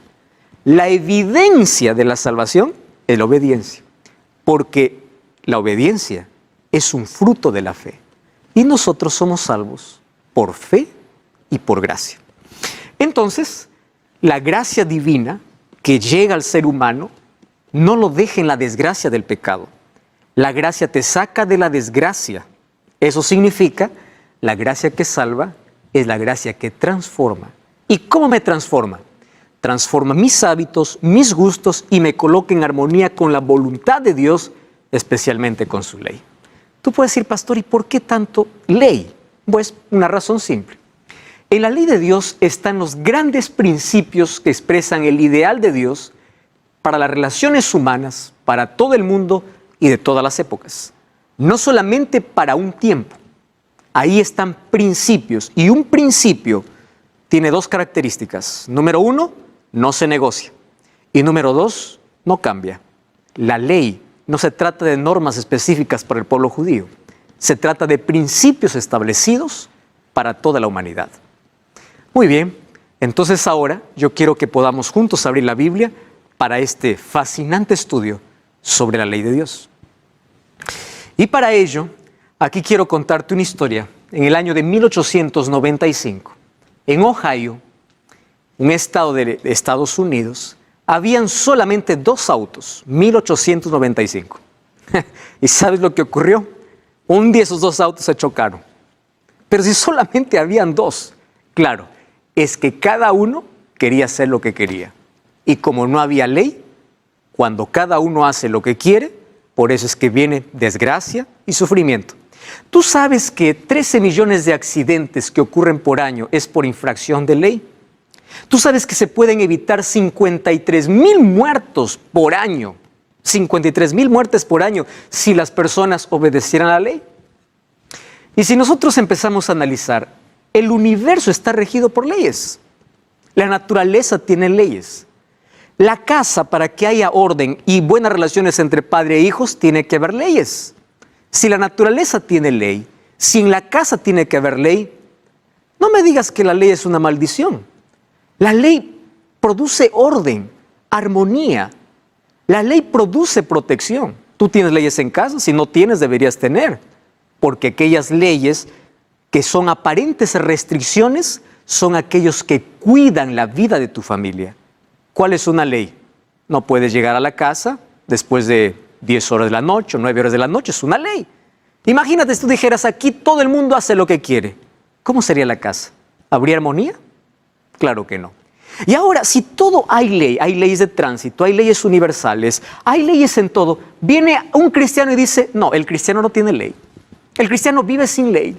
La evidencia de la salvación es la obediencia, porque la obediencia es un fruto de la fe. Y nosotros somos salvos por fe y por gracia. Entonces, la gracia divina que llega al ser humano no lo deja en la desgracia del pecado. La gracia te saca de la desgracia. Eso significa, la gracia que salva es la gracia que transforma. ¿Y cómo me transforma? Transforma mis hábitos, mis gustos y me coloca en armonía con la voluntad de Dios, especialmente con su ley. Tú puedes decir, pastor, ¿y por qué tanto ley? Pues una razón simple. En la ley de Dios están los grandes principios que expresan el ideal de Dios para las relaciones humanas, para todo el mundo y de todas las épocas. No solamente para un tiempo. Ahí están principios. Y un principio tiene dos características. Número 1, no se negocia. Y número 2, no cambia. La ley no se trata de normas específicas para el pueblo judío. Se trata de principios establecidos para toda la humanidad. Muy bien, entonces ahora yo quiero que podamos juntos abrir la Biblia para este fascinante estudio sobre la ley de Dios. Y para ello, aquí quiero contarte una historia. En el año de 1895, en Ohio, un estado de Estados Unidos, habían solamente 2 autos, 1895. ¿Y sabes lo que ocurrió? Un día esos 2 autos se chocaron. Pero si solamente habían 2, claro, es que cada uno quería hacer lo que quería. Y como no había ley, cuando cada uno hace lo que quiere, por eso es que viene desgracia y sufrimiento. ¿Tú sabes que 13 millones de accidentes que ocurren por año es por infracción de ley? ¿Tú sabes que se pueden evitar 53,000 muertos por año? 53,000 muertes por año si las personas obedecieran la ley. Y si nosotros empezamos a analizar, el universo está regido por leyes. La naturaleza tiene leyes. La casa, para que haya orden y buenas relaciones entre padre e hijos, tiene que haber leyes. Si la naturaleza tiene ley, si en la casa tiene que haber ley, no me digas que la ley es una maldición. La ley produce orden, armonía. La ley produce protección. Tú tienes leyes en casa, si no tienes deberías tener, porque aquellas leyes que son aparentes restricciones son aquellos que cuidan la vida de tu familia. ¿Cuál es una ley? No puedes llegar a la casa después de 10 horas de la noche o 9 horas de la noche, es una ley. Imagínate si tú dijeras, aquí todo el mundo hace lo que quiere. ¿Cómo sería la casa? ¿Habría armonía? Claro que no. Y ahora, si todo hay ley, hay leyes de tránsito, hay leyes universales, hay leyes en todo, viene un cristiano y dice, no, el cristiano no tiene ley. El cristiano vive sin ley.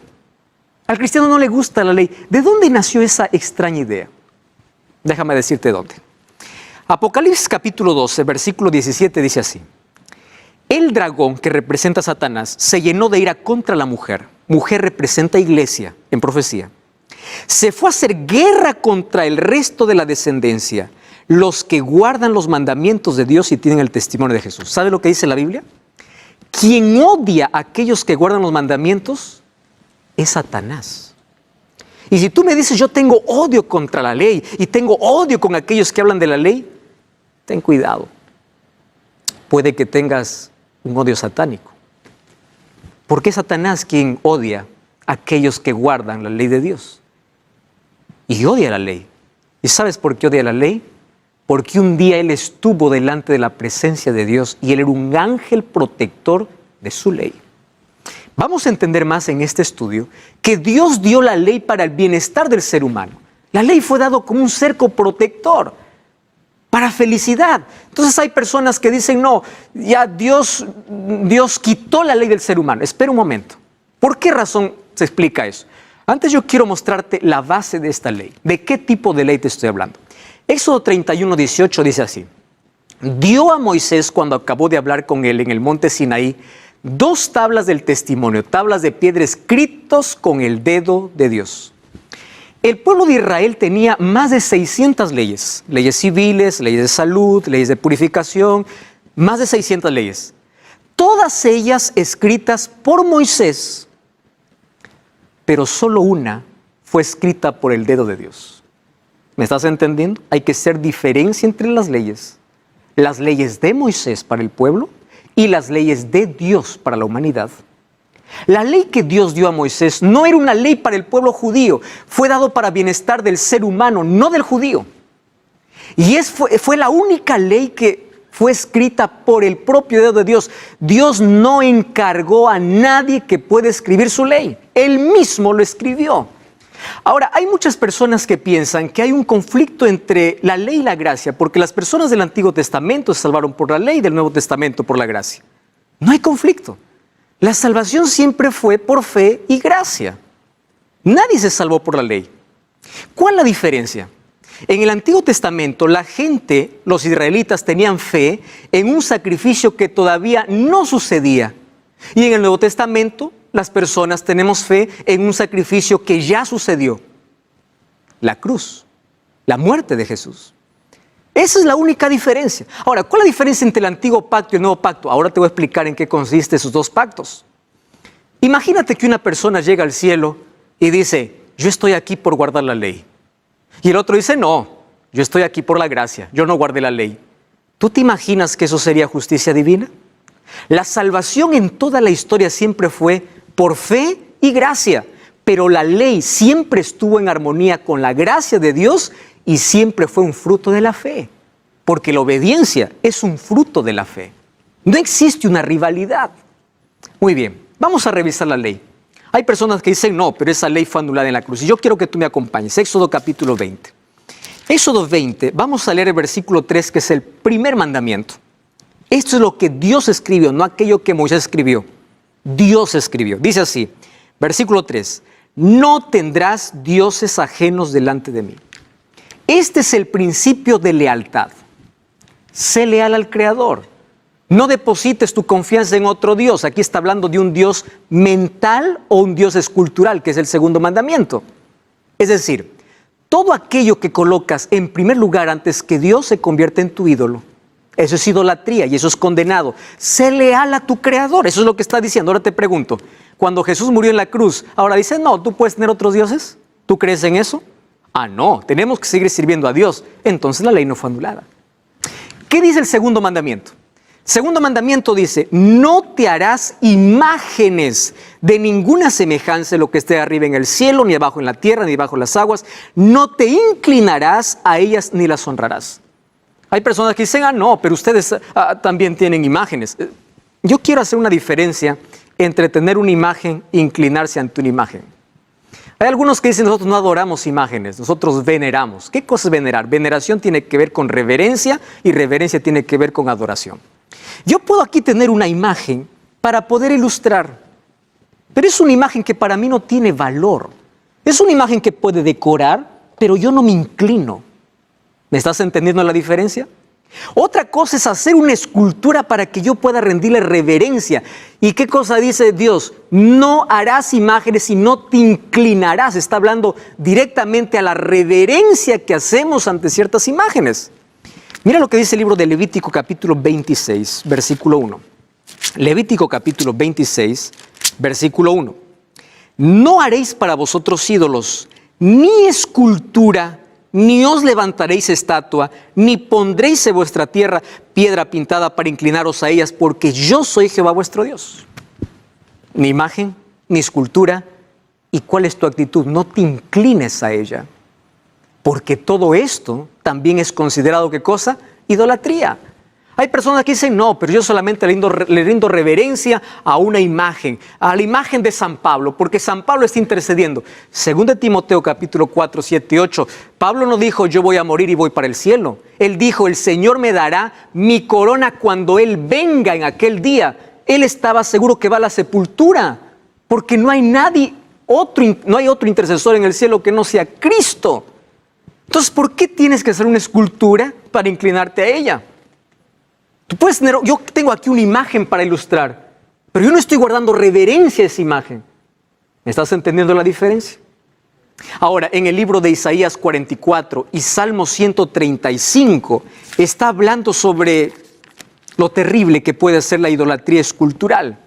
Al cristiano no le gusta la ley. ¿De dónde nació esa extraña idea? Déjame decirte dónde. Apocalipsis capítulo 12, versículo 17 dice así. El dragón que representa a Satanás se llenó de ira contra la mujer. Mujer representa iglesia en profecía. Se fue a hacer guerra contra el resto de la descendencia, los que guardan los mandamientos de Dios y tienen el testimonio de Jesús. ¿Sabe lo que dice la Biblia? Quien odia a aquellos que guardan los mandamientos es Satanás. Y si tú me dices, yo tengo odio contra la ley y tengo odio con aquellos que hablan de la ley, ten cuidado. Puede que tengas un odio satánico. Porque es Satanás quien odia a aquellos que guardan la ley de Dios. Y odia la ley. ¿Y sabes por qué odia la ley? Porque un día él estuvo delante de la presencia de Dios y él era un ángel protector de su ley. Vamos a entender más en este estudio que Dios dio la ley para el bienestar del ser humano. La ley fue dado como un cerco protector para felicidad. Entonces hay personas que dicen, no, ya Dios quitó la ley del ser humano. Espera un momento. ¿Por qué razón se explica eso? Antes yo quiero mostrarte la base de esta ley. ¿De qué tipo de ley te estoy hablando? Éxodo 31:18 dice así. Dio a Moisés, cuando acabó de hablar con él en el monte Sinaí, 2 tablas del testimonio, tablas de piedra escritos con el dedo de Dios. El pueblo de Israel tenía más de 600 leyes. Leyes civiles, leyes de salud, leyes de purificación, más de 600 leyes. Todas ellas escritas por Moisés, pero solo una fue escrita por el dedo de Dios. ¿Me estás entendiendo? Hay que hacer diferencia entre las leyes de Moisés para el pueblo y las leyes de Dios para la humanidad. La ley que Dios dio a Moisés no era una ley para el pueblo judío, fue dado para bienestar del ser humano, no del judío. Y fue la única ley que fue escrita por el propio dedo de Dios. Dios no encargó a nadie que pueda escribir su ley. Él mismo lo escribió. Ahora, hay muchas personas que piensan que hay un conflicto entre la ley y la gracia, porque las personas del Antiguo Testamento se salvaron por la ley y del Nuevo Testamento por la gracia. No hay conflicto. La salvación siempre fue por fe y gracia. Nadie se salvó por la ley. ¿Cuál es la diferencia? En el Antiguo Testamento, la gente, los israelitas, tenían fe en un sacrificio que todavía no sucedía. Y en el Nuevo Testamento, las personas tenemos fe en un sacrificio que ya sucedió. La cruz, la muerte de Jesús. Esa es la única diferencia. Ahora, ¿cuál es la diferencia entre el antiguo pacto y el nuevo pacto? Ahora te voy a explicar en qué consisten esos dos pactos. Imagínate que una persona llega al cielo y dice, yo estoy aquí por guardar la ley. Y el otro dice, no, yo estoy aquí por la gracia, yo no guardé la ley. ¿Tú te imaginas que eso sería justicia divina? La salvación en toda la historia siempre fue por fe y gracia, pero la ley siempre estuvo en armonía con la gracia de Dios y siempre fue un fruto de la fe, porque la obediencia es un fruto de la fe. No existe una rivalidad. Muy bien, vamos a revisar la ley. Hay personas que dicen, no, pero esa ley fue anulada en la cruz. Y yo quiero que tú me acompañes. Éxodo capítulo 20. Éxodo 20, vamos a leer el versículo 3, que es el primer mandamiento. Esto es lo que Dios escribió, no aquello que Moisés escribió. Dios escribió. Dice así, versículo 3, no tendrás dioses ajenos delante de mí. Este es el principio de lealtad. Sé leal al Creador. No deposites tu confianza en otro Dios. Aquí está hablando de un Dios mental o un Dios escultural, que es el segundo mandamiento. Es decir, todo aquello que colocas en primer lugar antes que Dios se convierte en tu ídolo. Eso es idolatría y eso es condenado. Sé leal a tu Creador. Eso es lo que está diciendo. Ahora te pregunto, cuando Jesús murió en la cruz, ahora dice, no, ¿tú puedes tener otros dioses? ¿Tú crees en eso? Ah, no, tenemos que seguir sirviendo a Dios. Entonces la ley no fue anulada. ¿Qué dice el segundo mandamiento? Segundo mandamiento dice, no te harás imágenes de ninguna semejanza de lo que esté arriba en el cielo, ni abajo en la tierra, ni bajo las aguas. No te inclinarás a ellas ni las honrarás. Hay personas que dicen, no, pero ustedes también tienen imágenes. Yo quiero hacer una diferencia entre tener una imagen e inclinarse ante una imagen. Hay algunos que dicen, nosotros no adoramos imágenes, nosotros veneramos. ¿Qué cosa es venerar? Veneración tiene que ver con reverencia y reverencia tiene que ver con adoración. Yo puedo aquí tener una imagen para poder ilustrar, pero es una imagen que para mí no tiene valor. Es una imagen que puede decorar, pero yo no me inclino. ¿Me estás entendiendo la diferencia? Otra cosa es hacer una escultura para que yo pueda rendirle reverencia. ¿Y qué cosa dice Dios? No harás imágenes y no te inclinarás. Está hablando directamente a la reverencia que hacemos ante ciertas imágenes. Mira lo que dice el libro de Levítico capítulo 26, versículo 1. Levítico capítulo 26, versículo 1. No haréis para vosotros ídolos, ni escultura, ni os levantaréis estatua, ni pondréis en vuestra tierra piedra pintada para inclinaros a ellas, porque yo soy Jehová vuestro Dios. Ni imagen, ni escultura. ¿Y cuál es tu actitud? No te inclines a ella. Porque todo esto también es considerado, ¿qué cosa? Idolatría. Hay personas que dicen, no, pero yo solamente le rindo reverencia a una imagen, a la imagen de San Pablo, porque San Pablo está intercediendo. Según de Timoteo capítulo 4, 7 y 8, Pablo no dijo, yo voy a morir y voy para el cielo. Él dijo, el Señor me dará mi corona cuando Él venga en aquel día. Él estaba seguro que va a la sepultura, porque no hay otro intercesor en el cielo que no sea Cristo. Entonces, ¿por qué tienes que hacer una escultura para inclinarte a ella? Tú puedes tener, yo tengo aquí una imagen para ilustrar, pero yo no estoy guardando reverencia a esa imagen. ¿Me estás entendiendo la diferencia? Ahora, en el libro de Isaías 44 y Salmo 135, está hablando sobre lo terrible que puede ser la idolatría escultural.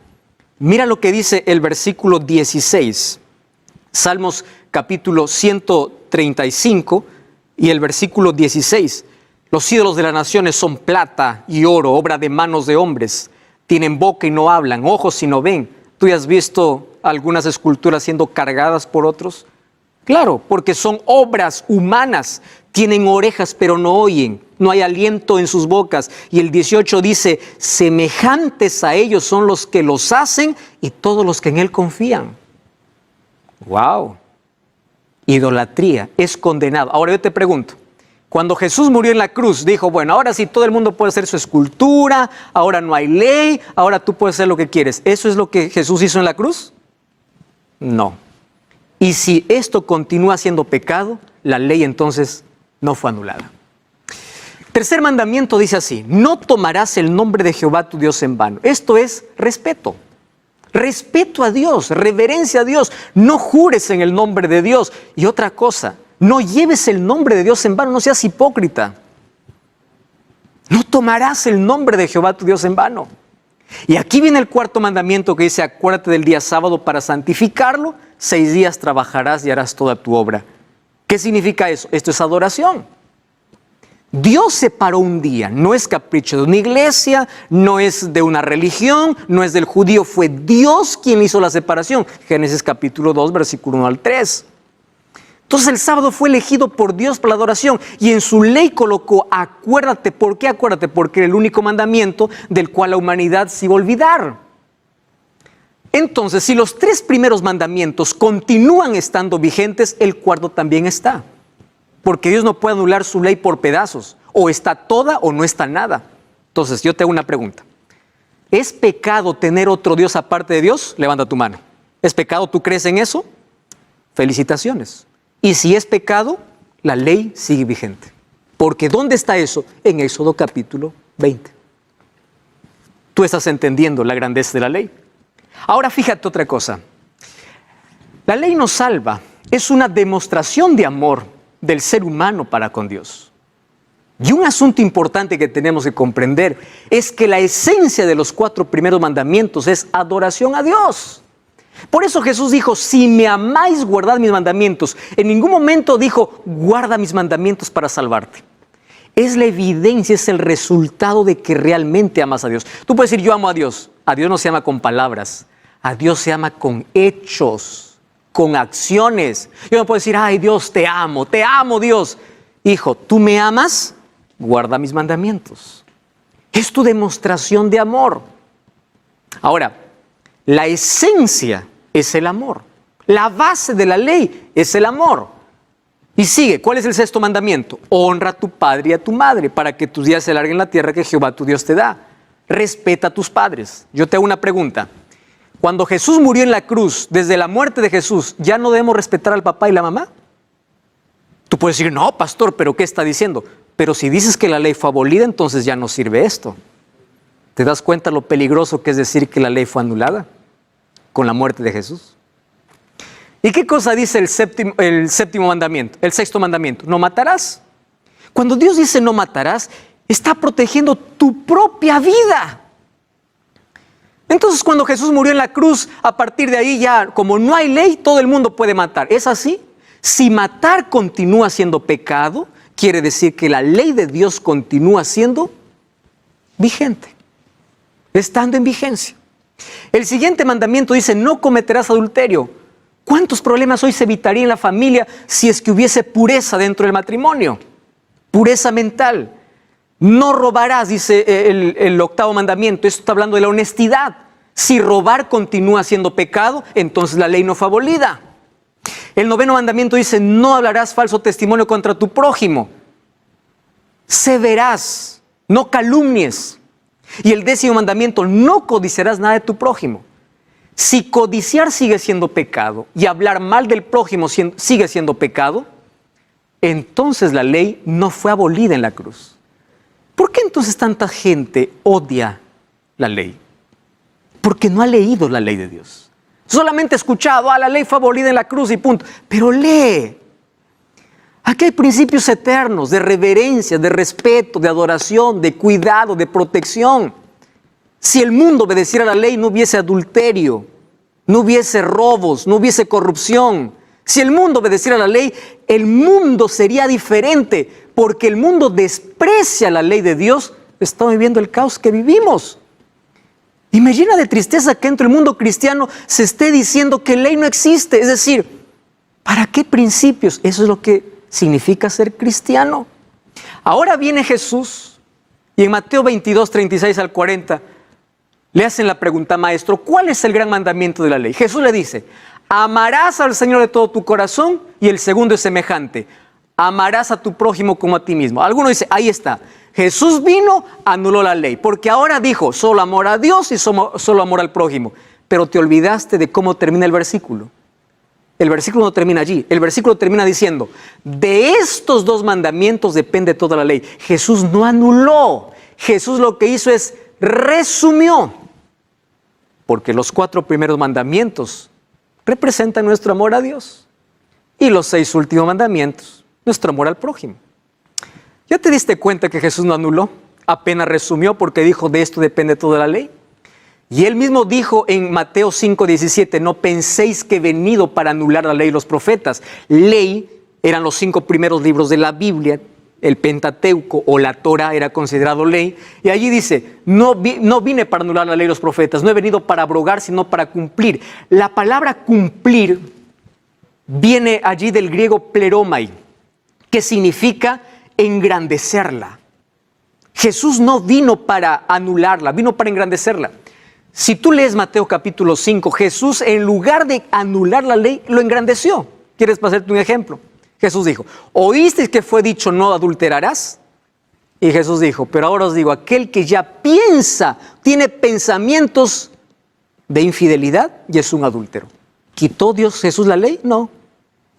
Mira lo que dice el versículo 16. Salmos capítulo 135 y el versículo 16. Los ídolos de las naciones son plata y oro, obra de manos de hombres. Tienen boca y no hablan, ojos y no ven. ¿Tú ya has visto algunas esculturas siendo cargadas por otros? Claro, porque son obras humanas. Tienen orejas pero no oyen, no hay aliento en sus bocas. Y el 18 dice, semejantes a ellos son los que los hacen y todos los que en él confían. ¡Wow! Idolatría es condenado. Ahora yo te pregunto, cuando Jesús murió en la cruz, dijo, bueno, ahora sí todo el mundo puede hacer su escultura, ahora no hay ley, ahora tú puedes hacer lo que quieres. ¿Eso es lo que Jesús hizo en la cruz? No. Y si esto continúa siendo pecado, la ley entonces no fue anulada. Tercer mandamiento dice así, no tomarás el nombre de Jehová tu Dios en vano. Esto es respeto. Respeto a Dios, reverencia a Dios. No jures en el nombre de Dios. Y otra cosa, no lleves el nombre de Dios en vano, no seas hipócrita. No tomarás el nombre de Jehová tu Dios en vano. Y aquí viene el cuarto mandamiento que dice, acuérdate del día sábado para santificarlo, 6 días trabajarás y harás toda tu obra. ¿Qué significa eso? Esto es adoración. Dios separó un día, no es capricho de una iglesia, no es de una religión, no es del judío, fue Dios quien hizo la separación. Génesis capítulo 2, versículo 1 al 3. Entonces el sábado fue elegido por Dios para la adoración y en su ley colocó, acuérdate. ¿Por qué acuérdate? Porque era el único mandamiento del cual la humanidad se iba a olvidar. Entonces, si los 3 primeros mandamientos continúan estando vigentes, el cuarto también está. Porque Dios no puede anular su ley por pedazos. O está toda o no está nada. Entonces, yo te hago una pregunta. ¿Es pecado tener otro Dios aparte de Dios? Levanta tu mano. ¿Es pecado? ¿Tú crees en eso? Felicitaciones. Y si es pecado, la ley sigue vigente. Porque ¿dónde está eso? En Éxodo capítulo 20. Tú estás entendiendo la grandeza de la ley. Ahora fíjate otra cosa. La ley nos salva. Es una demostración de amor del ser humano para con Dios. Y un asunto importante que tenemos que comprender es que la esencia de los 4 primeros mandamientos es adoración a Dios. Por eso Jesús dijo, si me amáis, guardad mis mandamientos. En ningún momento dijo, guarda mis mandamientos para salvarte. Es la evidencia, es el resultado de que realmente amas a Dios. Tú puedes decir, yo amo a Dios. A Dios no se ama con palabras. A Dios se ama con hechos, con acciones. Yo no puedo decir, ay Dios, te amo Dios. Hijo, ¿tú me amas? Guarda mis mandamientos. Es tu demostración de amor. Ahora, la esencia es el amor. La base de la ley es el amor. Y sigue, ¿cuál es el 6º mandamiento? Honra a tu padre y a tu madre para que tus días se alarguen en la tierra que Jehová tu Dios te da. Respeta a tus padres. Yo te hago una pregunta. Cuando Jesús murió en la cruz, desde la muerte de Jesús, ¿ya no debemos respetar al papá y la mamá? Tú puedes decir, no, pastor, ¿pero qué está diciendo? Pero si dices que la ley fue abolida, entonces ya no sirve esto. ¿Te das cuenta lo peligroso que es decir que la ley fue anulada con la muerte de Jesús? ¿Y qué cosa dice el séptimo mandamiento? El 6º mandamiento, no matarás. Cuando Dios dice no matarás, está protegiendo tu propia vida. Entonces cuando Jesús murió en la cruz, a partir de ahí ya, como no hay ley, todo el mundo puede matar. ¿Es así? Si matar continúa siendo pecado, quiere decir que la ley de Dios continúa siendo vigente, estando en vigencia. El siguiente mandamiento dice, no cometerás adulterio. ¿Cuántos problemas hoy se evitarían en la familia si es que hubiese pureza dentro del matrimonio? Pureza mental. No robarás, dice el 8º mandamiento. Esto está hablando de la honestidad. Si robar continúa siendo pecado, entonces la ley no fue abolida. El 9º mandamiento dice, no hablarás falso testimonio contra tu prójimo. Sé veraz, no calumnies. Y el 10º mandamiento, no codiciarás nada de tu prójimo. Si codiciar sigue siendo pecado y hablar mal del prójimo sigue siendo pecado, entonces la ley no fue abolida en la cruz. ¿Por qué entonces tanta gente odia la ley? Porque no ha leído la ley de Dios. Solamente ha escuchado, la ley fue abolida en la cruz y punto. Pero lee. Aquí hay principios eternos de reverencia, de respeto, de adoración, de cuidado, de protección. Si el mundo obedeciera la ley, no hubiese adulterio, no hubiese robos, no hubiese corrupción. Si el mundo obedeciera la ley, el mundo sería diferente, porque el mundo desprecia la ley de Dios. Estamos viviendo el caos que vivimos. Y me llena de tristeza que entre el mundo cristiano se esté diciendo que ley no existe. Es decir, ¿para qué principios? Eso es lo que significa ser cristiano. Ahora viene Jesús y en Mateo 22, 36 al 40 le hacen la pregunta, maestro, ¿cuál es el gran mandamiento de la ley? Jesús le dice, amarás al Señor de todo tu corazón, y el segundo es semejante, amarás a tu prójimo como a ti mismo. Alguno dice, ahí está, Jesús vino, anuló la ley, porque ahora dijo, solo amor a Dios y solo amor al prójimo. Pero te olvidaste de cómo termina el versículo. El versículo no termina allí, el versículo termina diciendo, de estos 2 mandamientos depende toda la ley. Jesús no anuló, Jesús lo que hizo es resumió. porque los 4 primeros mandamientos representan nuestro amor a Dios y los 6 últimos mandamientos, nuestro amor al prójimo. ¿Ya te diste cuenta que Jesús no anuló? Apenas resumió porque dijo, de esto depende toda la ley. Y él mismo dijo en Mateo 5:17, no penséis que he venido para anular la ley y los profetas. Ley eran los 5 primeros libros de la Biblia, el Pentateuco o la Torá era considerado ley. Y allí dice, no vine para anular la ley y los profetas, no he venido para abrogar, sino para cumplir. La palabra cumplir viene allí del griego pleromai, que significa engrandecerla. Jesús no vino para anularla, vino para engrandecerla. Si tú lees Mateo capítulo 5, Jesús en lugar de anular la ley, lo engrandeció. ¿Quieres pasarte un ejemplo? Jesús dijo, ¿oísteis que fue dicho no adulterarás? Y Jesús dijo, pero ahora os digo, aquel que ya piensa, tiene pensamientos de infidelidad y es un adúltero. ¿Quitó Dios Jesús la ley? No,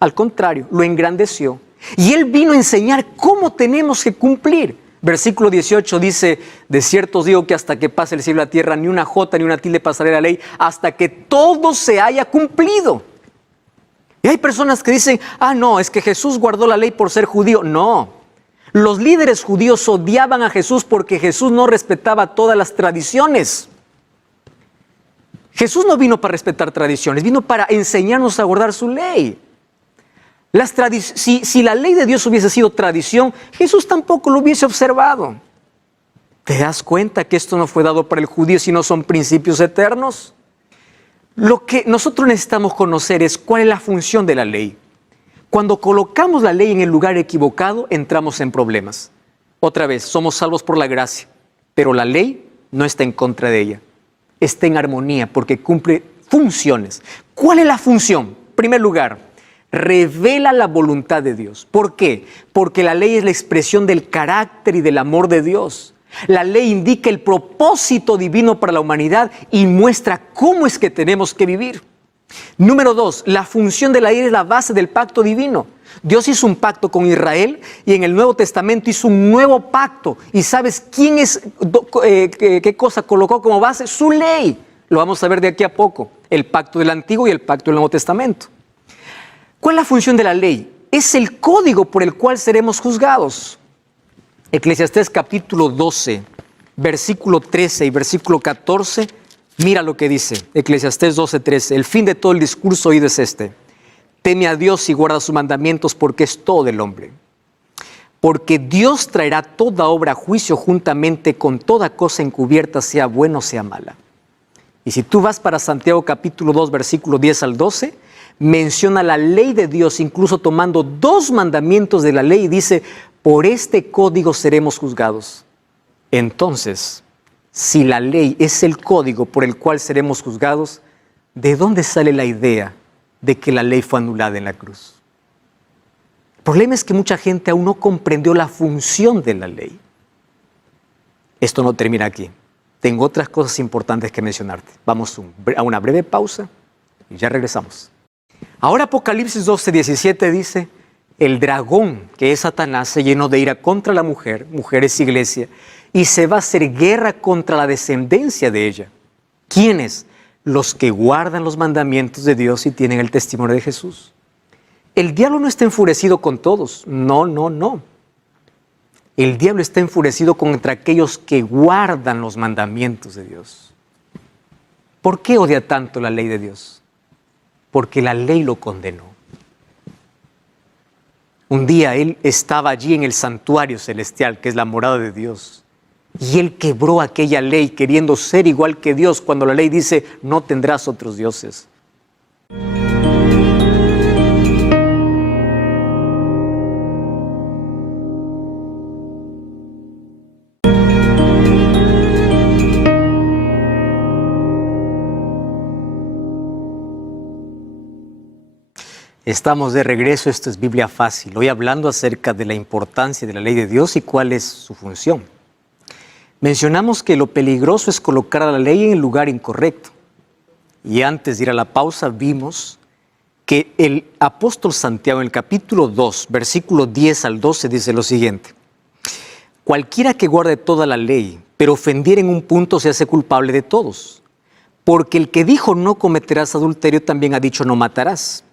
al contrario, lo engrandeció. Y Él vino a enseñar cómo tenemos que cumplir. Versículo 18 dice, de cierto os digo que hasta que pase el cielo y la tierra, ni una jota ni una tilde pasará la ley, hasta que todo se haya cumplido. Y hay personas que dicen, no, es que Jesús guardó la ley por ser judío. No, los líderes judíos odiaban a Jesús porque Jesús no respetaba todas las tradiciones. Jesús no vino para respetar tradiciones, vino para enseñarnos a guardar su ley. Si la ley de Dios hubiese sido tradición, Jesús tampoco lo hubiese observado. ¿Te das cuenta que esto no fue dado para el judío, sino son principios eternos? Lo que nosotros necesitamos conocer es cuál es la función de la ley. Cuando colocamos la ley en el lugar equivocado, entramos en problemas. Otra vez, somos salvos por la gracia, pero la ley no está en contra de ella. Está en armonía porque cumple funciones. ¿Cuál es la función? En primer lugar, revela la voluntad de Dios. ¿Por qué? Porque la ley es la expresión del carácter y del amor de Dios. La ley indica el propósito divino para la humanidad y muestra cómo es que tenemos que vivir. Número 2, la función de la ley es la base del pacto divino. Dios hizo un pacto con Israel y en el Nuevo Testamento hizo un nuevo pacto. ¿Y sabes quién es, qué cosa colocó como base? Su ley. Lo vamos a ver de aquí a poco. El pacto del Antiguo y el pacto del Nuevo Testamento. ¿Cuál es la función de la ley? Es el código por el cual seremos juzgados. Eclesiastés capítulo 12, versículo 13 y versículo 14, mira lo que dice. Eclesiastés 12, 13. El fin de todo el discurso oído es este. Teme a Dios y guarda sus mandamientos porque es todo del hombre. Porque Dios traerá toda obra a juicio juntamente con toda cosa encubierta, sea buena o sea mala. Y si tú vas para Santiago capítulo 2, versículo 10 al 12, menciona la ley de Dios, incluso tomando 2 mandamientos de la ley y dice, por este código seremos juzgados. Entonces, si la ley es el código por el cual seremos juzgados, ¿de dónde sale la idea de que la ley fue anulada en la cruz? El problema es que mucha gente aún no comprendió la función de la ley. Esto no termina aquí. Tengo otras cosas importantes que mencionarte. Vamos a una breve pausa y ya regresamos. Ahora Apocalipsis 12:17 dice, el dragón, que es Satanás, se llenó de ira contra la mujer es iglesia, y se va a hacer guerra contra la descendencia de ella. ¿Quiénes? Los que guardan los mandamientos de Dios y tienen el testimonio de Jesús. El diablo no está enfurecido con todos, no. El diablo está enfurecido contra aquellos que guardan los mandamientos de Dios. ¿Por qué odia tanto la ley de Dios? Porque la ley lo condenó. Un día él estaba allí en el santuario celestial, que es la morada de Dios, y él quebró aquella ley queriendo ser igual que Dios, cuando la ley dice, no tendrás otros dioses. Estamos de regreso, esto es Biblia Fácil, hoy hablando acerca de la importancia de la ley de Dios y cuál es su función. Mencionamos que lo peligroso es colocar a la ley en el lugar incorrecto. Y antes de ir a la pausa vimos que el apóstol Santiago en el capítulo 2, versículo 10 al 12 dice lo siguiente. Cualquiera que guarde toda la ley, pero ofendiera en un punto se hace culpable de todos. porque el que dijo no cometerás adulterio también ha dicho no matarás.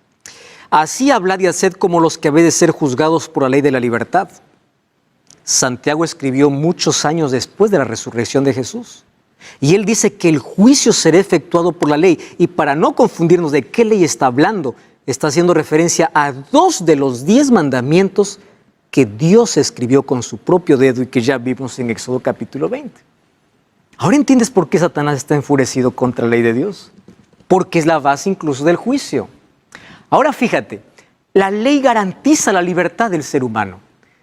Así hablad y haced como los que habéis de ser juzgados por la ley de la libertad. Santiago escribió muchos años después de la resurrección de Jesús. Y él dice que el juicio será efectuado por la ley. Y para no confundirnos de qué ley está hablando, está haciendo referencia a 2 de los 10 mandamientos que Dios escribió con su propio dedo y que ya vimos en Éxodo capítulo 20. ¿Ahora entiendes por qué Satanás está enfurecido contra la ley de Dios? Porque es la base incluso del juicio. Ahora fíjate, la ley garantiza la libertad del ser humano.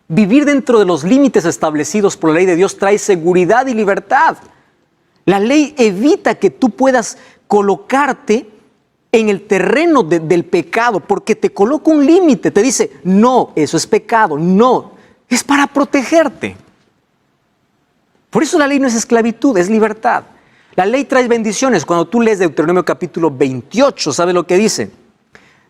Vivir dentro de los límites establecidos por la ley de Dios trae seguridad y libertad. La ley evita que tú puedas colocarte en el terreno del pecado, porque te coloca un límite, te dice, no, eso es pecado, no, es para protegerte. Por eso la ley no es esclavitud, es libertad. La ley trae bendiciones. Cuando tú lees Deuteronomio capítulo 28, ¿sabes lo que dice?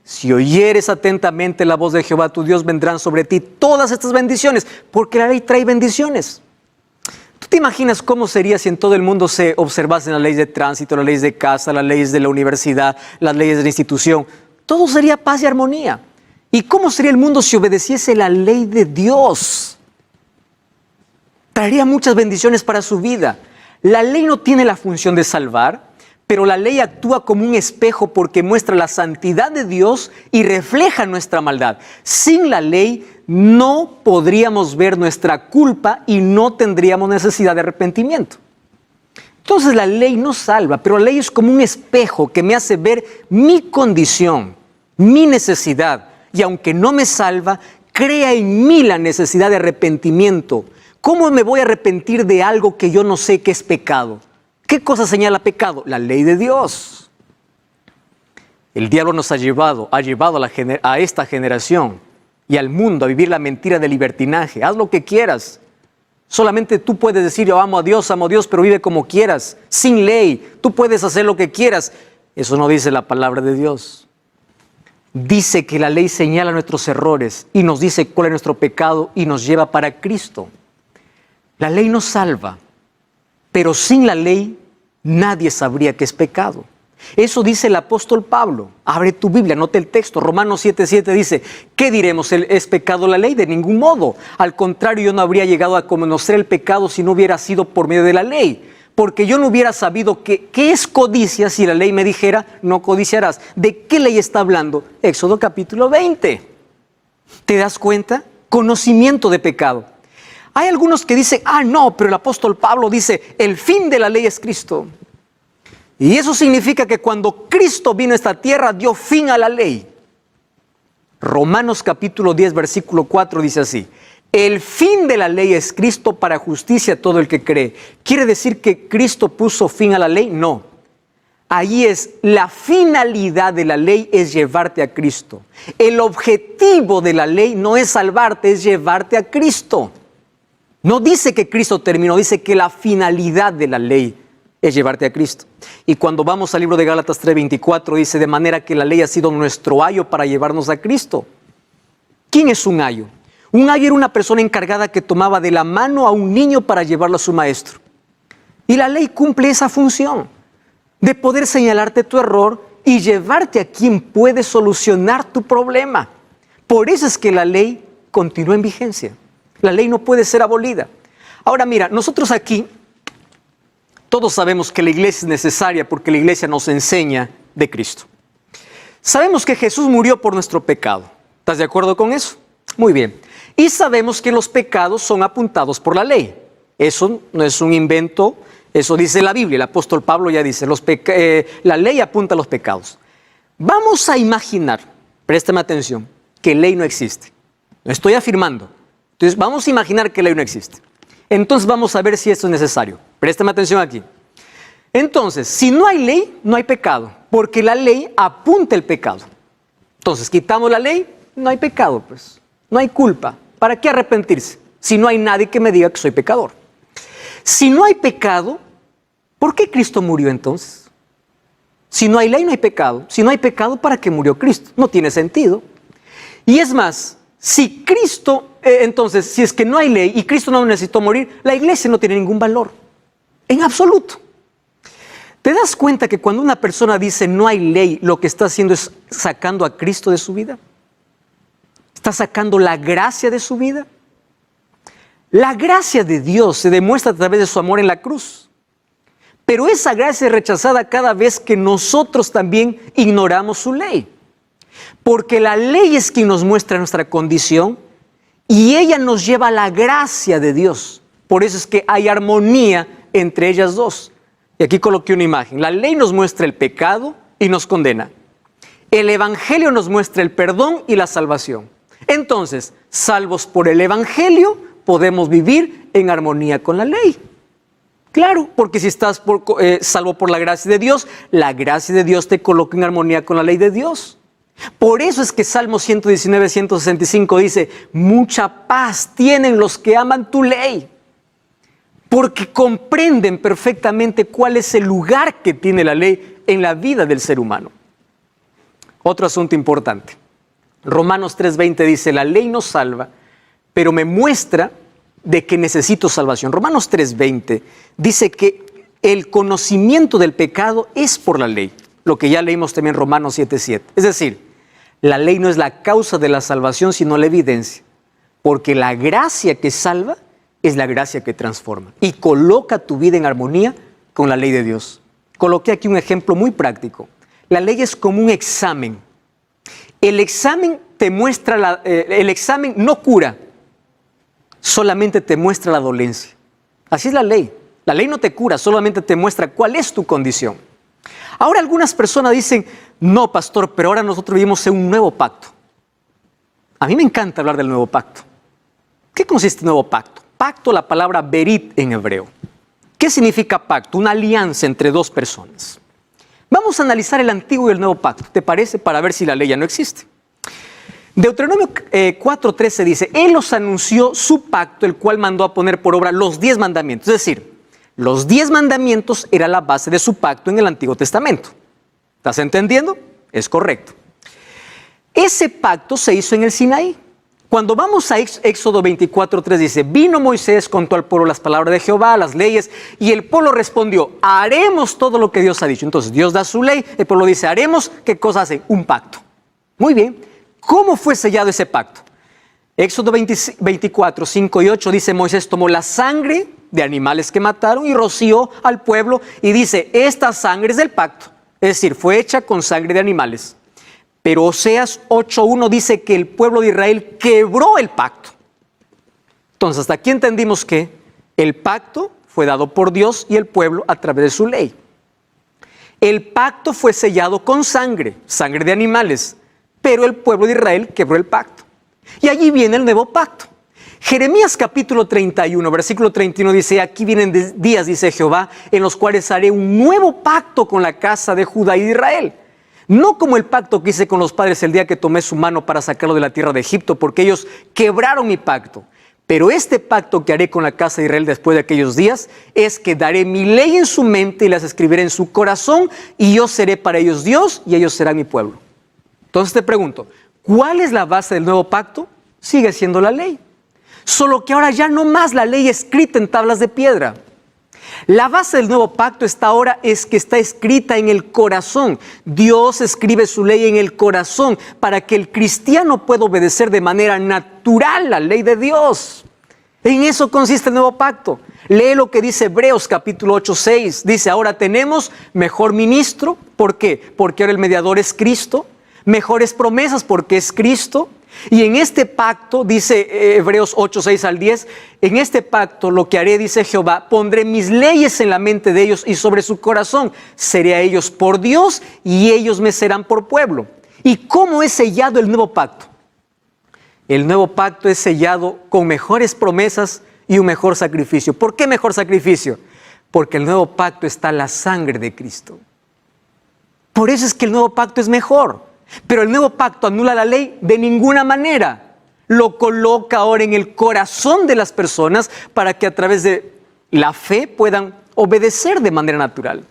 Si oyeres atentamente la voz de Jehová tu Dios, vendrán sobre ti todas estas bendiciones, porque la ley trae bendiciones. ¿Tú te imaginas cómo sería si en todo el mundo se observasen las leyes de tránsito, las leyes de casa, las leyes de la universidad, las leyes de la institución? Todo sería paz y armonía. ¿Y cómo sería el mundo si obedeciese la ley de Dios? Traería muchas bendiciones para su vida. La ley no tiene la función de salvar, pero la ley actúa como un espejo porque muestra la santidad de Dios y refleja nuestra maldad. Sin la ley no podríamos ver nuestra culpa y no tendríamos necesidad de arrepentimiento. Entonces la ley no salva, pero la ley es como un espejo que me hace ver mi condición, mi necesidad. Y aunque no me salva, crea en mí la necesidad de arrepentimiento. ¿Cómo me voy a arrepentir de algo que yo no sé que es pecado? ¿Qué cosa señala pecado? La ley de Dios. El diablo nos ha llevado a esta generación y al mundo a vivir la mentira del libertinaje. Haz lo que quieras. Solamente tú puedes decir, yo amo a Dios, pero vive como quieras, sin ley. Tú puedes hacer lo que quieras. Eso no dice la palabra de Dios. Dice que la ley señala nuestros errores y nos dice cuál es nuestro pecado y nos lleva para Cristo. La ley nos salva, pero sin la ley nadie sabría que es pecado. Eso dice el apóstol Pablo. Abre tu Biblia, anota el texto. Romanos 7:7 dice, ¿qué diremos? ¿Es pecado la ley? De ningún modo. Al contrario, yo no habría llegado a conocer el pecado si no hubiera sido por medio de la ley. Porque yo no hubiera sabido qué es codicia si la ley me dijera, no codiciarás. ¿De qué ley está hablando? Éxodo capítulo 20. ¿Te das cuenta? Conocimiento de pecado. Hay algunos que dicen, no, pero el apóstol Pablo dice, el fin de la ley es Cristo. Y eso significa que cuando Cristo vino a esta tierra, dio fin a la ley. Romanos capítulo 10, versículo 4 dice así, el fin de la ley es Cristo para justicia a todo el que cree. ¿Quiere decir que Cristo puso fin a la ley? No. Ahí es, la finalidad de la ley es llevarte a Cristo. El objetivo de la ley no es salvarte, es llevarte a Cristo. No dice que Cristo terminó, dice que la finalidad de la ley es llevarte a Cristo. Y cuando vamos al libro de Gálatas 3:24 dice, de manera que la ley ha sido nuestro ayo para llevarnos a Cristo. ¿Quién es un ayo? Un ayo era una persona encargada que tomaba de la mano a un niño para llevarlo a su maestro. Y la ley cumple esa función de poder señalarte tu error y llevarte a quien puede solucionar tu problema. Por eso es que la ley continúa en vigencia. La ley no puede ser abolida. Ahora mira, nosotros aquí todos sabemos que la iglesia es necesaria porque la iglesia nos enseña de Cristo. Sabemos que Jesús murió por nuestro pecado. ¿Estás de acuerdo con eso? Muy bien. Y sabemos que los pecados son apuntados por la ley. Eso no es un invento, eso dice la Biblia. El apóstol Pablo ya dice, la ley apunta a los pecados. Vamos a imaginar, préstame atención, que ley no existe. Lo estoy afirmando. Entonces vamos a imaginar que ley no existe. Entonces vamos a ver si esto es necesario. Préstame atención aquí. Entonces, si no hay ley, no hay pecado, porque la ley apunta el pecado. Entonces, quitamos la ley, no hay pecado, pues. No hay culpa. ¿Para qué arrepentirse? Si no hay nadie que me diga que soy pecador. Si no hay pecado, ¿por qué Cristo murió entonces? Si no hay ley, no hay pecado. Si no hay pecado, ¿para qué murió Cristo? No tiene sentido. Y es más, si Cristo, entonces, si es que no hay ley y Cristo no necesitó morir, la iglesia no tiene ningún valor. En absoluto. ¿Te das cuenta que cuando una persona dice no hay ley, lo que está haciendo es sacando a Cristo de su vida? ¿Está sacando la gracia de su vida? La gracia de Dios se demuestra a través de su amor en la cruz. Pero esa gracia es rechazada cada vez que nosotros también ignoramos su ley. Porque la ley es quien nos muestra nuestra condición y ella nos lleva a la gracia de Dios. Por eso es que hay armonía entre ellas dos. Y aquí coloqué una imagen. La ley nos muestra el pecado y nos condena. El Evangelio nos muestra el perdón y la salvación. Entonces, salvos por el Evangelio, podemos vivir en armonía con la ley. Claro, porque si estás salvo por la gracia de Dios, la gracia de Dios te coloca en armonía con la ley de Dios. Por eso es que Salmo 119, 165 dice, mucha paz tienen los que aman tu ley, porque comprenden perfectamente cuál es el lugar que tiene la ley en la vida del ser humano. Otro asunto importante. Romanos 3:20 dice, la ley no salva, pero me muestra de que necesito salvación. Romanos 3:20 dice que el conocimiento del pecado es por la ley, lo que ya leímos también en Romanos 7:7. Es decir, la ley no es la causa de la salvación, sino la evidencia, porque la gracia que salva es la gracia que transforma y coloca tu vida en armonía con la ley de Dios. Coloqué aquí un ejemplo muy práctico. La ley es como un examen. El examen te muestra, el examen no cura, solamente te muestra la dolencia. Así es la ley. La ley no te cura, solamente te muestra cuál es tu condición. Ahora algunas personas dicen, no, pastor, pero ahora nosotros vivimos en un nuevo pacto. A mí me encanta hablar del nuevo pacto. ¿Qué consiste el nuevo pacto? Pacto, la palabra berit en hebreo. ¿Qué significa pacto? Una alianza entre dos personas. Vamos a analizar el antiguo y el nuevo pacto, ¿te parece? Para ver si la ley ya no existe. Deuteronomio 4:13 dice, Él os anunció su pacto, el cual mandó a poner por obra los 10 mandamientos. Es decir, los 10 mandamientos era la base de su pacto en el Antiguo Testamento. ¿Estás entendiendo? Es correcto. Ese pacto se hizo en el Sinaí. Cuando vamos a Éxodo 24:3 dice, vino Moisés, contó al pueblo las palabras de Jehová, las leyes, y el pueblo respondió, haremos todo lo que Dios ha dicho. Entonces Dios da su ley, el pueblo dice, haremos, ¿qué cosa hace? Un pacto. Muy bien. ¿Cómo fue sellado ese pacto? Éxodo 24, 5 y 8 dice, Moisés tomó la sangre de animales que mataron y roció al pueblo y dice, esta sangre es del pacto. Es decir, fue hecha con sangre de animales. Pero Oseas 8:1 dice que el pueblo de Israel quebró el pacto. Entonces, hasta aquí entendimos que el pacto fue dado por Dios y el pueblo a través de su ley. El pacto fue sellado con sangre, sangre de animales, pero el pueblo de Israel quebró el pacto. Y allí viene el nuevo pacto. Jeremías capítulo 31, versículo 31 dice, aquí vienen días, dice Jehová, en los cuales haré un nuevo pacto con la casa de Judá y de Israel. No como el pacto que hice con los padres el día que tomé su mano para sacarlo de la tierra de Egipto, porque ellos quebraron mi pacto. Pero este pacto que haré con la casa de Israel después de aquellos días es que daré mi ley en su mente y las escribiré en su corazón, y yo seré para ellos Dios y ellos serán mi pueblo. Entonces te pregunto, ¿cuál es la base del nuevo pacto? Sigue siendo la ley. Solo que ahora ya no más la ley escrita en tablas de piedra. La base del nuevo pacto ahora es que está escrita en el corazón. Dios escribe su ley en el corazón para que el cristiano pueda obedecer de manera natural la ley de Dios. En eso consiste el nuevo pacto. Lee lo que dice Hebreos capítulo 8:6. Dice, ahora tenemos mejor ministro. ¿Por qué? Porque ahora el mediador es Cristo. Mejores promesas porque es Cristo. Y en este pacto, dice Hebreos 8:6 al 10, en este pacto lo que haré, dice Jehová, pondré mis leyes en la mente de ellos y sobre su corazón. Seré a ellos por Dios y ellos me serán por pueblo. ¿Y cómo es sellado el nuevo pacto? El nuevo pacto es sellado con mejores promesas y un mejor sacrificio. ¿Por qué mejor sacrificio? Porque en el nuevo pacto está la sangre de Cristo. Por eso es que el nuevo pacto es mejor. Pero el nuevo pacto anula la ley de ninguna manera. Lo coloca ahora en el corazón de las personas para que a través de la fe puedan obedecer de manera natural.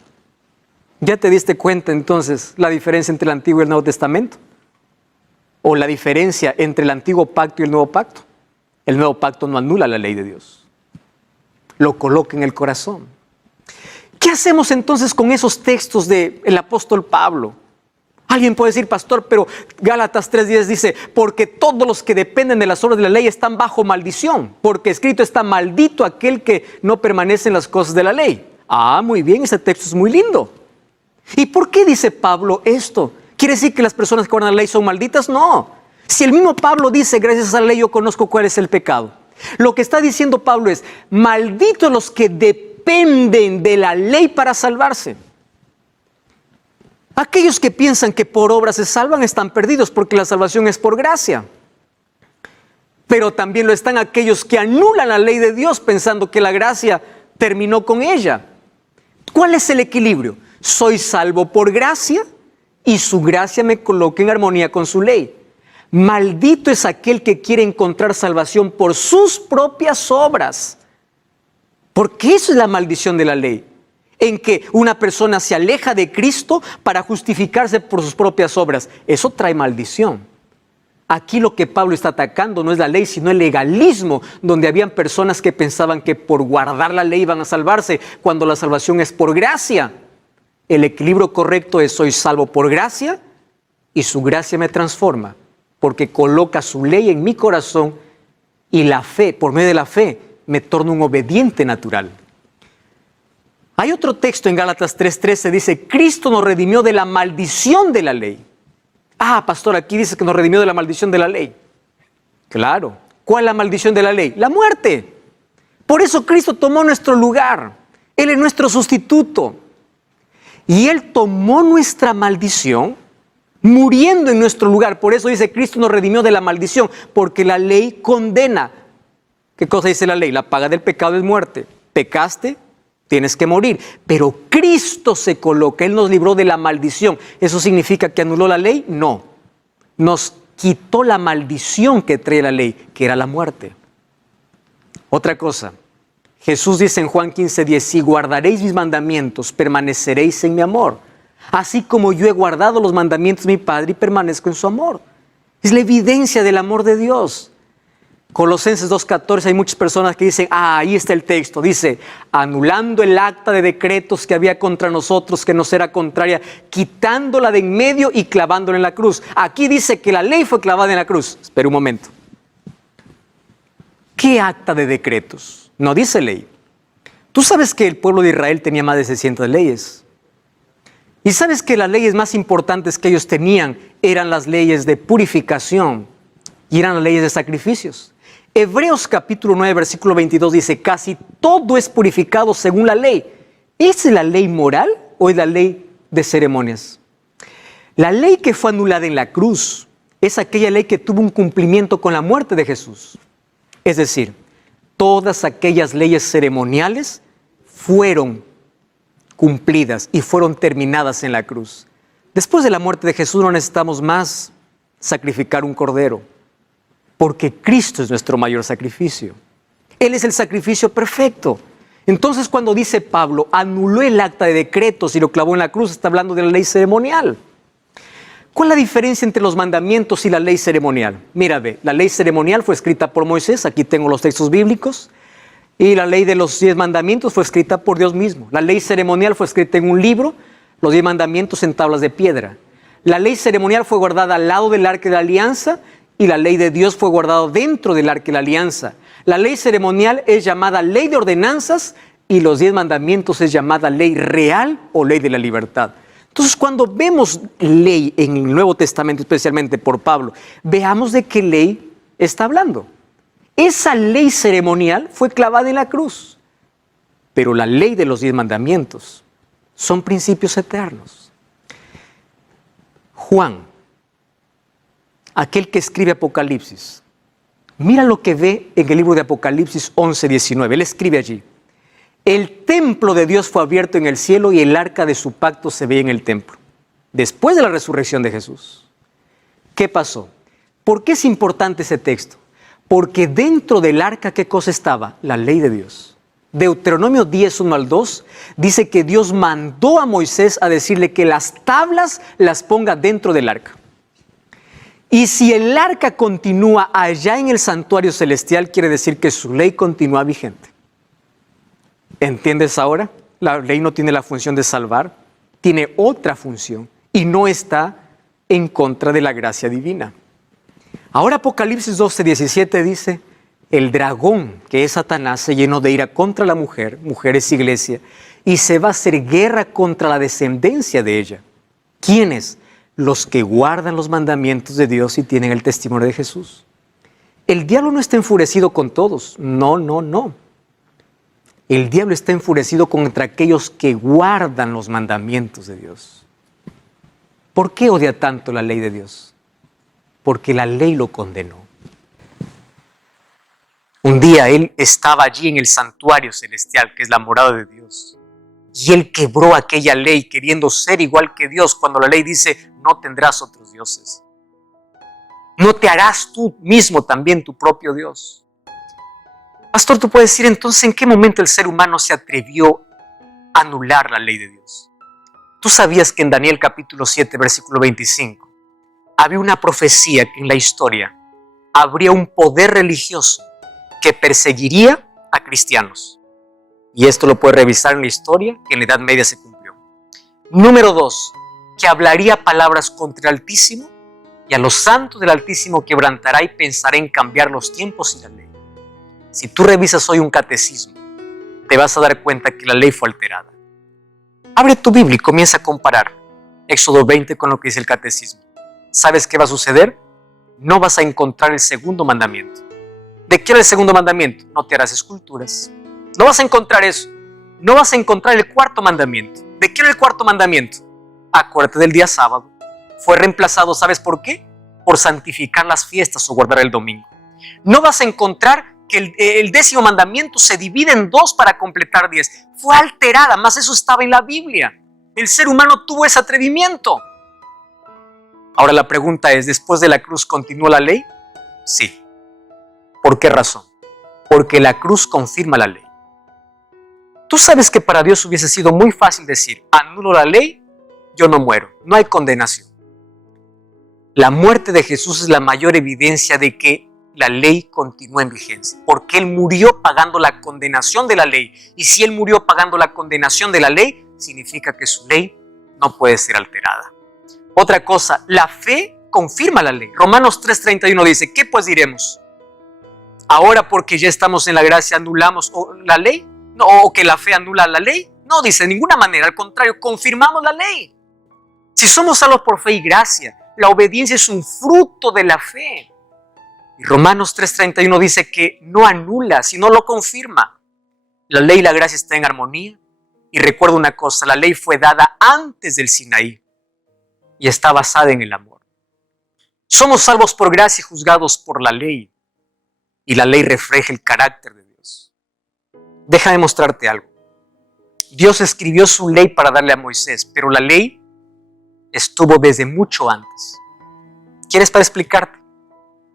¿Ya te diste cuenta entonces la diferencia entre el Antiguo y el Nuevo Testamento? ¿O la diferencia entre el Antiguo Pacto y el Nuevo Pacto? El Nuevo Pacto no anula la ley de Dios. Lo coloca en el corazón. ¿Qué hacemos entonces con esos textos del apóstol Pablo? Alguien puede decir, pastor, pero Gálatas 3:10 dice, porque todos los que dependen de las obras de la ley están bajo maldición, porque escrito está, maldito aquel que no permanece en las cosas de la ley. Ah, muy bien, ese texto es muy lindo. ¿Y por qué dice Pablo esto? ¿Quiere decir que las personas que guardan la ley son malditas? No. Si el mismo Pablo dice, gracias a la ley yo conozco cuál es el pecado. Lo que está diciendo Pablo es, malditos los que dependen de la ley para salvarse. Aquellos que piensan que por obras se salvan están perdidos porque la salvación es por gracia. Pero también lo están aquellos que anulan la ley de Dios pensando que la gracia terminó con ella. ¿Cuál es el equilibrio? Soy salvo por gracia y su gracia me coloca en armonía con su ley. Maldito es aquel que quiere encontrar salvación por sus propias obras. Porque eso es la maldición de la ley. En que una persona se aleja de Cristo para justificarse por sus propias obras. Eso trae maldición. Aquí lo que Pablo está atacando no es la ley, sino el legalismo, donde habían personas que pensaban que por guardar la ley iban a salvarse, cuando la salvación es por gracia. El equilibrio correcto es: soy salvo por gracia y su gracia me transforma, porque coloca su ley en mi corazón y la fe, por medio de la fe, me torna un obediente natural. Hay otro texto en Gálatas 3:13, dice, Cristo nos redimió de la maldición de la ley. Ah, pastor, aquí dice que nos redimió de la maldición de la ley. Claro. ¿Cuál es la maldición de la ley? La muerte. Por eso Cristo tomó nuestro lugar. Él es nuestro sustituto. Y Él tomó nuestra maldición muriendo en nuestro lugar. Por eso dice, Cristo nos redimió de la maldición, porque la ley condena. ¿Qué cosa dice la ley? La paga del pecado es muerte. Pecaste, tienes que morir. Pero Cristo se coloca, Él nos libró de la maldición. ¿Eso significa que anuló la ley? No. Nos quitó la maldición que trae la ley, que era la muerte. Otra cosa, Jesús dice en Juan 15:10, si guardaréis mis mandamientos, permaneceréis en mi amor. Así como yo he guardado los mandamientos de mi Padre y permanezco en su amor. Es la evidencia del amor de Dios. Colosenses 2:14, hay muchas personas que dicen, ahí está el texto, dice, anulando el acta de decretos que había contra nosotros, que nos era contraria, quitándola de en medio y clavándola en la cruz. Aquí dice que la ley fue clavada en la cruz. Espera un momento. ¿Qué acta de decretos? No dice ley. Tú sabes que el pueblo de Israel tenía más de 600 leyes. Y sabes que las leyes más importantes que ellos tenían eran las leyes de purificación y eran las leyes de sacrificios. Hebreos capítulo 9, versículo 22 dice, casi todo es purificado según la ley. ¿Es la ley moral o es la ley de ceremonias? La ley que fue anulada en la cruz es aquella ley que tuvo un cumplimiento con la muerte de Jesús. Es decir, todas aquellas leyes ceremoniales fueron cumplidas y fueron terminadas en la cruz. Después de la muerte de Jesús no necesitamos más sacrificar un cordero, porque Cristo es nuestro mayor sacrificio. Él es el sacrificio perfecto. Entonces, cuando dice Pablo, anuló el acta de decretos y lo clavó en la cruz, está hablando de la ley ceremonial. ¿Cuál es la diferencia entre los mandamientos y la ley ceremonial? Mira, ve, la ley ceremonial fue escrita por Moisés, aquí tengo los textos bíblicos, y la ley de los 10 mandamientos fue escrita por Dios mismo. La ley ceremonial fue escrita en un libro, los 10 mandamientos en tablas de piedra. La ley ceremonial fue guardada al lado del arca de la alianza y la ley de Dios fue guardada dentro del arca de la alianza. La ley ceremonial es llamada ley de ordenanzas y los 10 mandamientos es llamada ley real o ley de la libertad. Entonces, cuando vemos ley en el Nuevo Testamento, especialmente por Pablo, veamos de qué ley está hablando. Esa ley ceremonial fue clavada en la cruz, pero la ley de los 10 mandamientos son principios eternos. Juan, aquel que escribe Apocalipsis, mira lo que ve en el libro de Apocalipsis 11:19. Él escribe allí, el templo de Dios fue abierto en el cielo y el arca de su pacto se ve en el templo. Después de la resurrección de Jesús. ¿Qué pasó? ¿Por qué es importante ese texto? Porque dentro del arca, ¿qué cosa estaba? La ley de Dios. Deuteronomio 10:1-2 dice que Dios mandó a Moisés a decirle que las tablas las ponga dentro del arca. Y si el arca continúa allá en el santuario celestial, quiere decir que su ley continúa vigente. ¿Entiendes ahora? La ley no tiene la función de salvar, tiene otra función y no está en contra de la gracia divina. Ahora Apocalipsis 12:17 dice, el dragón, que es Satanás, se llenó de ira contra la mujer, mujer es iglesia, y se va a hacer guerra contra la descendencia de ella. ¿Quiénes? Los que guardan los mandamientos de Dios y tienen el testimonio de Jesús. El diablo no está enfurecido con todos, no. El diablo está enfurecido contra aquellos que guardan los mandamientos de Dios. ¿Por qué odia tanto la ley de Dios? Porque la ley lo condenó. Un día él estaba allí en el santuario celestial, que es la morada de Dios. Y él quebró aquella ley queriendo ser igual que Dios, cuando la ley dice, no tendrás otros dioses. No te harás tú mismo también tu propio Dios. Pastor, tú puedes decir entonces, ¿en qué momento el ser humano se atrevió a anular la ley de Dios? ¿Tú sabías que en Daniel capítulo 7, versículo 25, había una profecía que en la historia habría un poder religioso que perseguiría a cristianos? Y esto lo puedes revisar en la historia, que en la Edad Media se cumplió. Número 2, que hablaría palabras contra el Altísimo, y a los santos del Altísimo quebrantará y pensará en cambiar los tiempos y la ley. Si tú revisas hoy un catecismo, te vas a dar cuenta que la ley fue alterada. Abre tu Biblia y comienza a comparar Éxodo 20 con lo que dice el catecismo. ¿Sabes qué va a suceder? No vas a encontrar el segundo mandamiento. ¿De qué era el segundo mandamiento? No te harás esculturas. No vas a encontrar eso. No vas a encontrar el cuarto mandamiento. ¿De qué era el cuarto mandamiento? Acuérdate del día sábado. Fue reemplazado, ¿sabes por qué? Por santificar las fiestas o guardar el domingo. No vas a encontrar que el 10º mandamiento se divide en 2 para completar 10. Fue alterada, más eso estaba en la Biblia. El ser humano tuvo ese atrevimiento. Ahora la pregunta es, ¿después de la cruz continuó la ley? Sí. ¿Por qué razón? Porque la cruz confirma la ley. Tú sabes que para Dios hubiese sido muy fácil decir, anulo la ley, yo no muero, no hay condenación. La muerte de Jesús es la mayor evidencia de que la ley continúa en vigencia, porque Él murió pagando la condenación de la ley. Y si Él murió pagando la condenación de la ley, significa que su ley no puede ser alterada. Otra cosa, la fe confirma la ley. Romanos 3:31 dice, ¿qué pues diremos? ¿Ahora porque ya estamos en la gracia anulamos la ley? No, ¿o que la fe anula la ley? No, dice, de ninguna manera, al contrario, confirmamos la ley. Si somos salvos por fe y gracia, la obediencia es un fruto de la fe. Y Romanos 3:31 dice que no anula, sino lo confirma. La ley y la gracia están en armonía. Y recuerda una cosa, la ley fue dada antes del Sinaí y está basada en el amor. Somos salvos por gracia y juzgados por la ley. Y la ley refleja el carácter de Dios. Déjame mostrarte algo. Dios escribió su ley para darle a Moisés, pero la ley estuvo desde mucho antes. ¿Quieres para explicarte?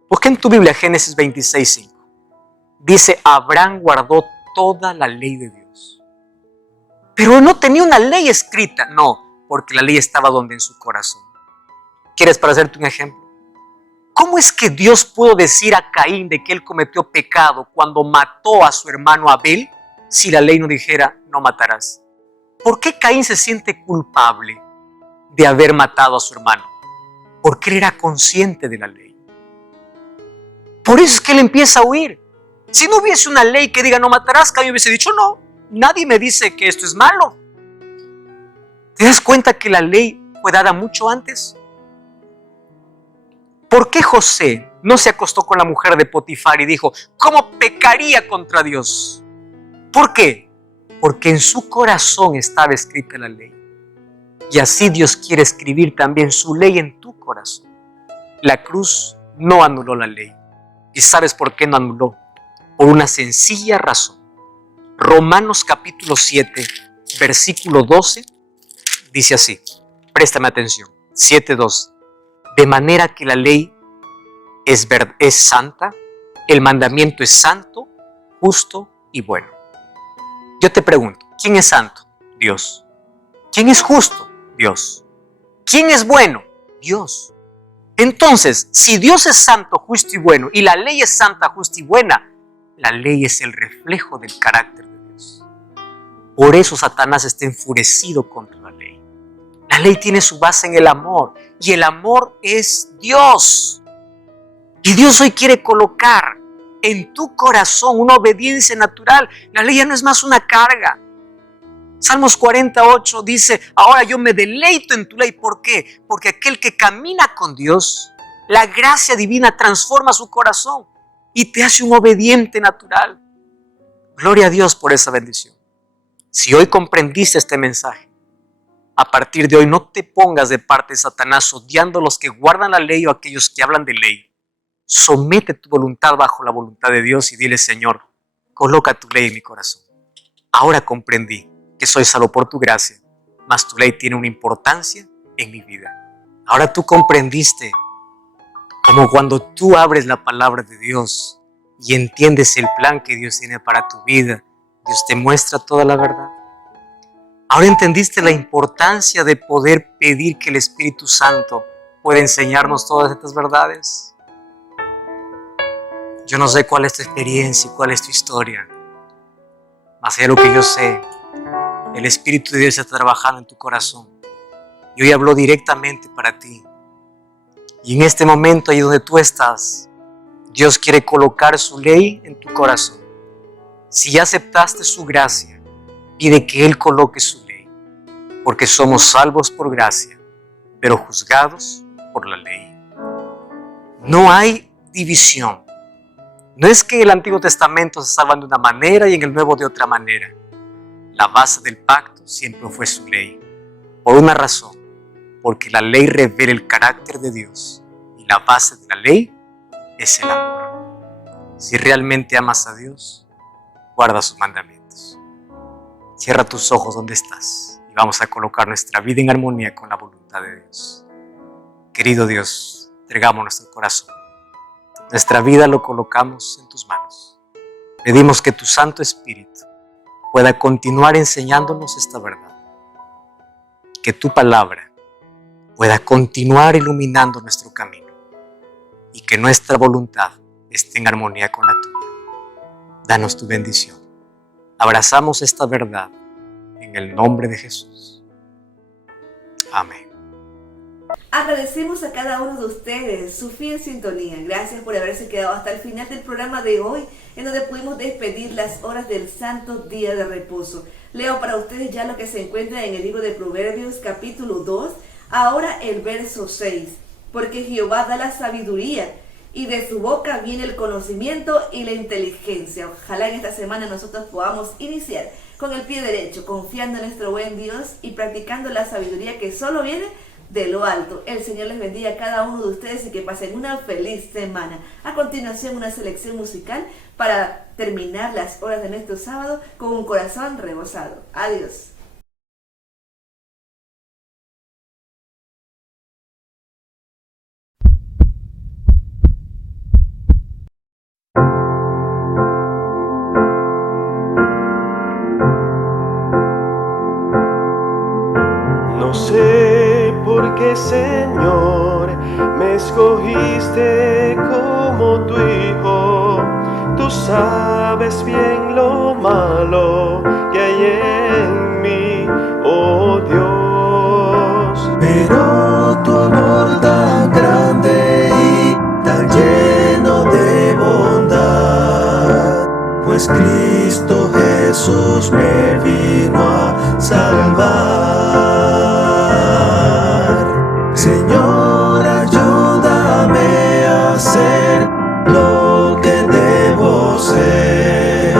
Busca en tu Biblia Génesis 26:5. Dice, Abraham guardó toda la ley de Dios. Pero no tenía una ley escrita. No, porque la ley estaba donde en su corazón. ¿Quieres para hacerte un ejemplo? ¿Cómo es que Dios pudo decir a Caín de que él cometió pecado cuando mató a su hermano Abel si la ley no dijera no matarás? ¿Por qué Caín se siente culpable de haber matado a su hermano? Porque él era consciente de la ley. Por eso es que él empieza a huir. Si no hubiese una ley que diga no matarás, Caín hubiese dicho no, nadie me dice que esto es malo. ¿Te das cuenta que la ley fue dada mucho antes? ¿Por qué José no se acostó con la mujer de Potifar y dijo, ¿cómo pecaría contra Dios? ¿Por qué? Porque en su corazón estaba escrita la ley. Y así Dios quiere escribir también su ley en tu corazón. La cruz no anuló la ley. ¿Y sabes por qué no anuló? Por una sencilla razón. Romanos capítulo 7, versículo 12, dice así. Préstame atención. 7:12. De manera que la ley es santa, el mandamiento es santo, justo y bueno. Yo te pregunto, ¿quién es santo? Dios. ¿Quién es justo? Dios. ¿Quién es bueno? Dios. Entonces, si Dios es santo, justo y bueno, y la ley es santa, justa y buena, la ley es el reflejo del carácter de Dios. Por eso Satanás está enfurecido contra la ley. La ley tiene su base en el amor, y el amor es Dios. Y Dios hoy quiere colocar en tu corazón una obediencia natural. La ley ya no es más una carga. Salmos 48 dice: ahora yo me deleito en tu ley. ¿Por qué? Porque aquel que camina con Dios, la gracia divina transforma su corazón y te hace un obediente natural. Gloria a Dios por esa bendición. Si hoy comprendiste este mensaje, a partir de hoy no te pongas de parte de Satanás odiando a los que guardan la ley o a aquellos que hablan de ley. Somete tu voluntad bajo la voluntad de Dios y dile: Señor, coloca tu ley en mi corazón. Ahora comprendí que soy salvo por tu gracia, mas tu ley tiene una importancia en mi vida. Ahora tú comprendiste como cuando tú abres la palabra de Dios y entiendes el plan que Dios tiene para tu vida, Dios te muestra toda la verdad. Ahora entendiste la importancia de poder pedir que el Espíritu Santo pueda enseñarnos todas estas verdades. Yo no sé cuál es tu experiencia y cuál es tu historia, mas es lo que yo sé. El Espíritu de Dios está trabajando en tu corazón y hoy habló directamente para ti. Y en este momento, ahí donde tú estás, Dios quiere colocar su ley en tu corazón. Si ya aceptaste su gracia, pide que Él coloque su ley, porque somos salvos por gracia, pero juzgados por la ley. No hay división. No es que en el Antiguo Testamento se salvan de una manera y en el Nuevo de otra manera. La base del pacto siempre fue su ley. Por una razón, porque la ley revela el carácter de Dios y la base de la ley es el amor. Si realmente amas a Dios, guarda sus mandamientos. Cierra tus ojos donde estás y vamos a colocar nuestra vida en armonía con la voluntad de Dios. Querido Dios, entregamos nuestro corazón. Nuestra vida lo colocamos en tus manos. Pedimos que tu Santo Espíritu pueda continuar enseñándonos esta verdad. Que tu palabra pueda continuar iluminando nuestro camino y que nuestra voluntad esté en armonía con la tuya. Danos tu bendición. Abrazamos esta verdad en el nombre de Jesús. Amén. Agradecemos a cada uno de ustedes su fiel sintonía. Gracias por haberse quedado hasta el final del programa de hoy, en donde pudimos despedir las horas del Santo Día de Reposo. Leo para ustedes ya lo que se encuentra en el libro de Proverbios, capítulo 2, ahora el verso 6. Porque Jehová da la sabiduría, y de su boca viene el conocimiento y la inteligencia. Ojalá en esta semana nosotros podamos iniciar con el pie derecho, confiando en nuestro buen Dios y practicando la sabiduría que solo viene de lo alto. El Señor les bendiga a cada uno de ustedes y que pasen una feliz semana. A continuación, una selección musical para terminar las horas de nuestro sábado con un corazón rebosado. Adiós. No sé por qué, Señor, me escogiste como tu hijo. Tú sabes bien lo malo que hay en mí, oh Dios. Pero tu amor tan grande y tan lleno de bondad, pues Cristo Jesús me vino a salvar. Señor, ayúdame a hacer lo que debo ser.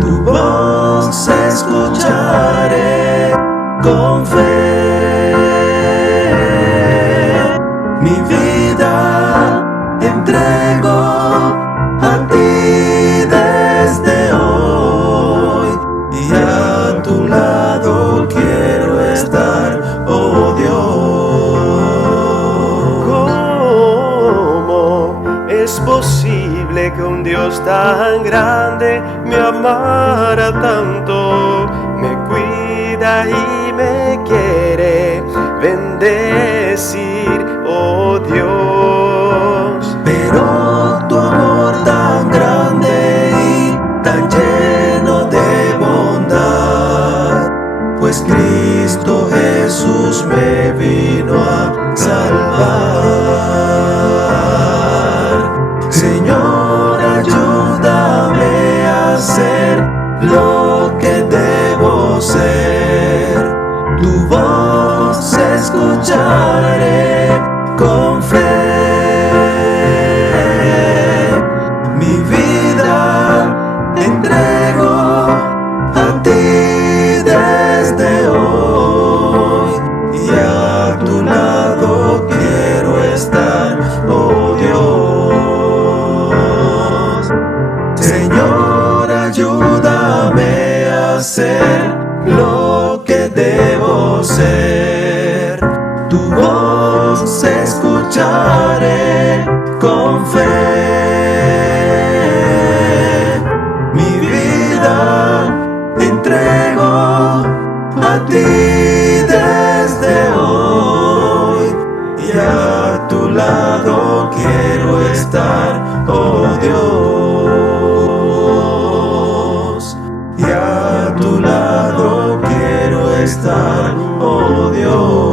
Tu voz escucharé con fe. Mi vida entrego a ti desde hoy, y a tu lado quiero estar, oh Dios. ¿Cómo es posible que un Dios tan grande me amara tanto? Me cuida y me quiere bendecir, oh Dios. Pero tu amor tan grande y tan lleno de bondad, llevar. Señor, ayúdame a ser lo que debo ser. Tu voz escucharé con fe. Mi vida entrego a ti desde hoy, y a tu lado quiero estar, oh Dios. Señor, ayúdame a ser lo que debo ser. Tu voz escucharé con fe. Mi vida entrego a ti desde hoy, y a tu lado quiero estar, oh Dios. Y a tu lado quiero estar, oh Dios.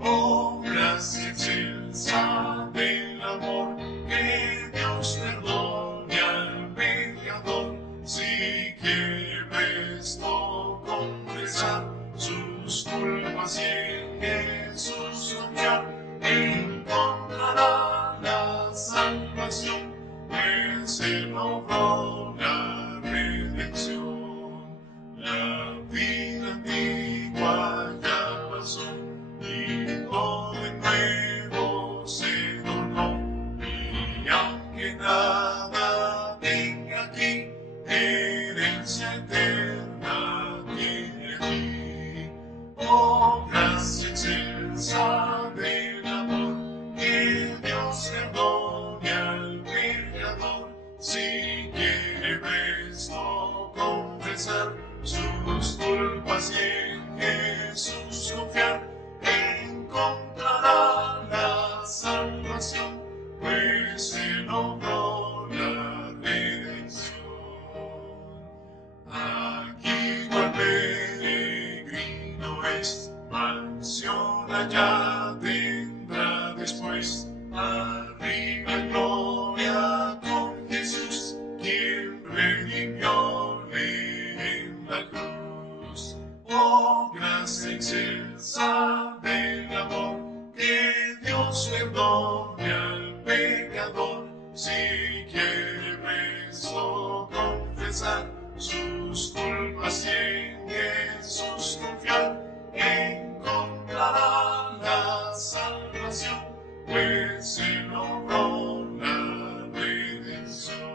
Oh, gracia excelsa del amor, que Dios perdone al pecador, si quiere presto confesar sus culpas y en Jesús confiar, encontrará la salvación, pues se logró la redención. La vida antigua ya pasó, y todo de nuevo se tornó, y aunque nada tenga aquí, herencia eterna tiene aquí. Oh, gracia excelsa del amor, que Dios perdone al pecador, si quiere presto confesar sus culpas y en Jesús confiar, encontrará la salvación, pues se logró la redención. Aquí cual peregrino es, mansión allá tendrá después, arriba en gloria con Jesús, quien redimióle en la cruz. Oh, gracia excelsa del amor, que Dios perdone al pecador, si quiere presto confesar sus culpas y en Jesús confiar, encontrará la salvación, pues se logró la redención.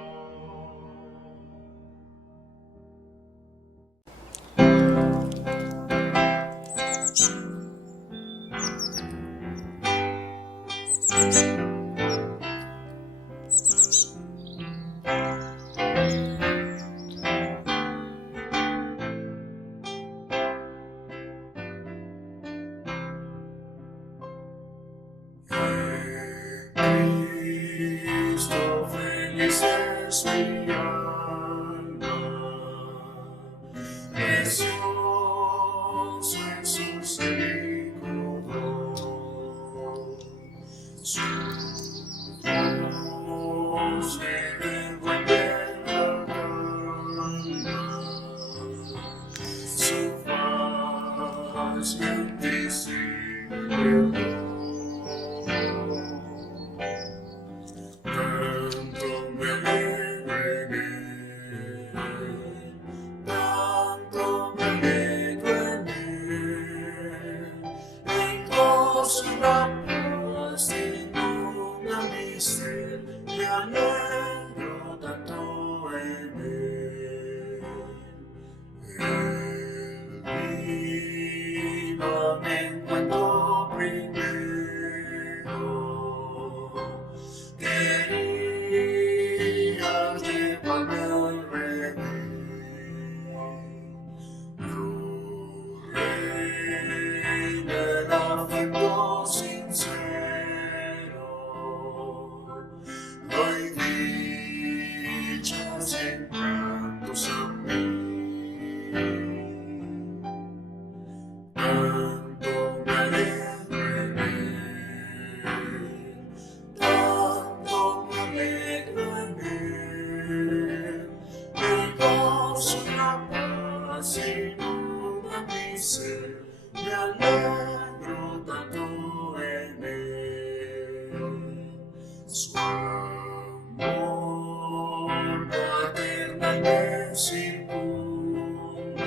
circunda.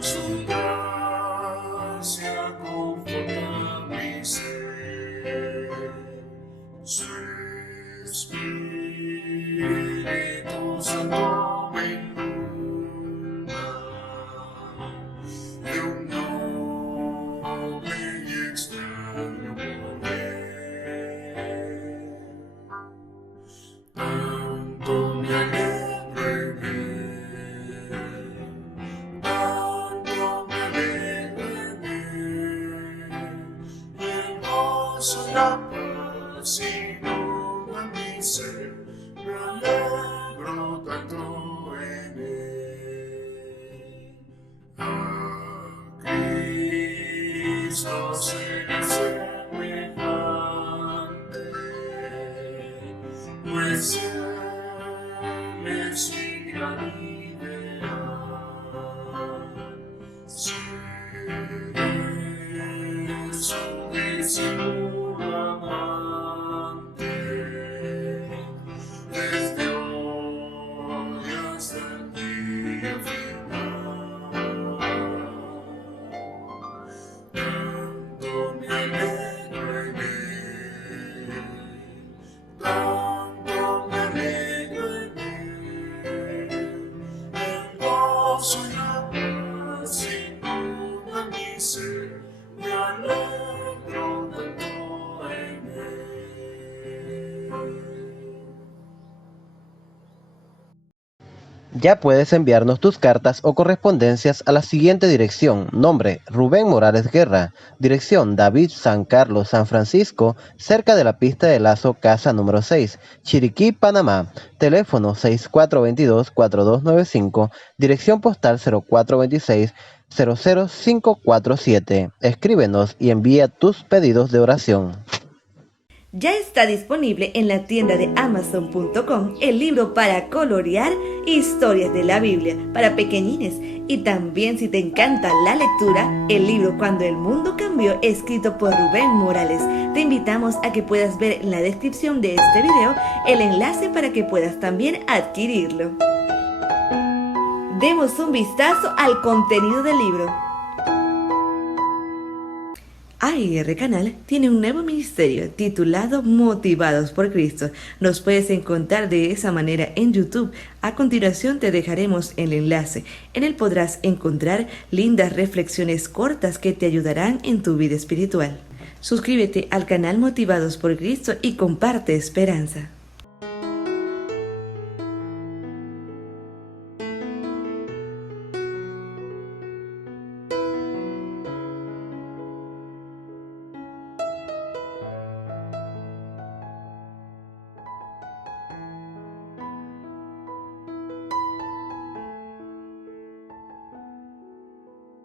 Su gracia conforta mi ser. Su Espíritu Santo me inunda de un noble y extraño poder. Tanto me alegro en él, tanto me alegro en él, y el gozo y la paz inunda mi ser. Me alegro tanto en él. A Cristo semejante, pues Él es mi gran ideal. Seré su discípulo amante, desde hoy hasta el día final. Tanto me alegro en él, tanto me alegro en él, el gozo y la paz inunda mi ser. Me alegro tanto en él. Ya puedes enviarnos tus cartas o correspondencias a la siguiente dirección. Nombre: Rubén Morales Guerra. Dirección: David San Carlos, San Francisco, cerca de la pista de Lazo, casa número 6, Chiriquí, Panamá. Teléfono 6422-4295. Dirección postal 0426-00547. Escríbenos y envía tus pedidos de oración. Ya está disponible en la tienda de Amazon.com el libro para colorear Historias de la Biblia para pequeñines. Y también, si te encanta la lectura, el libro Cuando el Mundo Cambió, escrito por Rubén Morales. Te invitamos a que puedas ver en la descripción de este video el enlace para que puedas también adquirirlo. Demos un vistazo al contenido del libro. AIR Canal tiene un nuevo ministerio titulado Motivados por Cristo. Nos puedes encontrar de esa manera en YouTube. A continuación te dejaremos el enlace. En él podrás encontrar lindas reflexiones cortas que te ayudarán en tu vida espiritual. Suscríbete al canal Motivados por Cristo y comparte esperanza.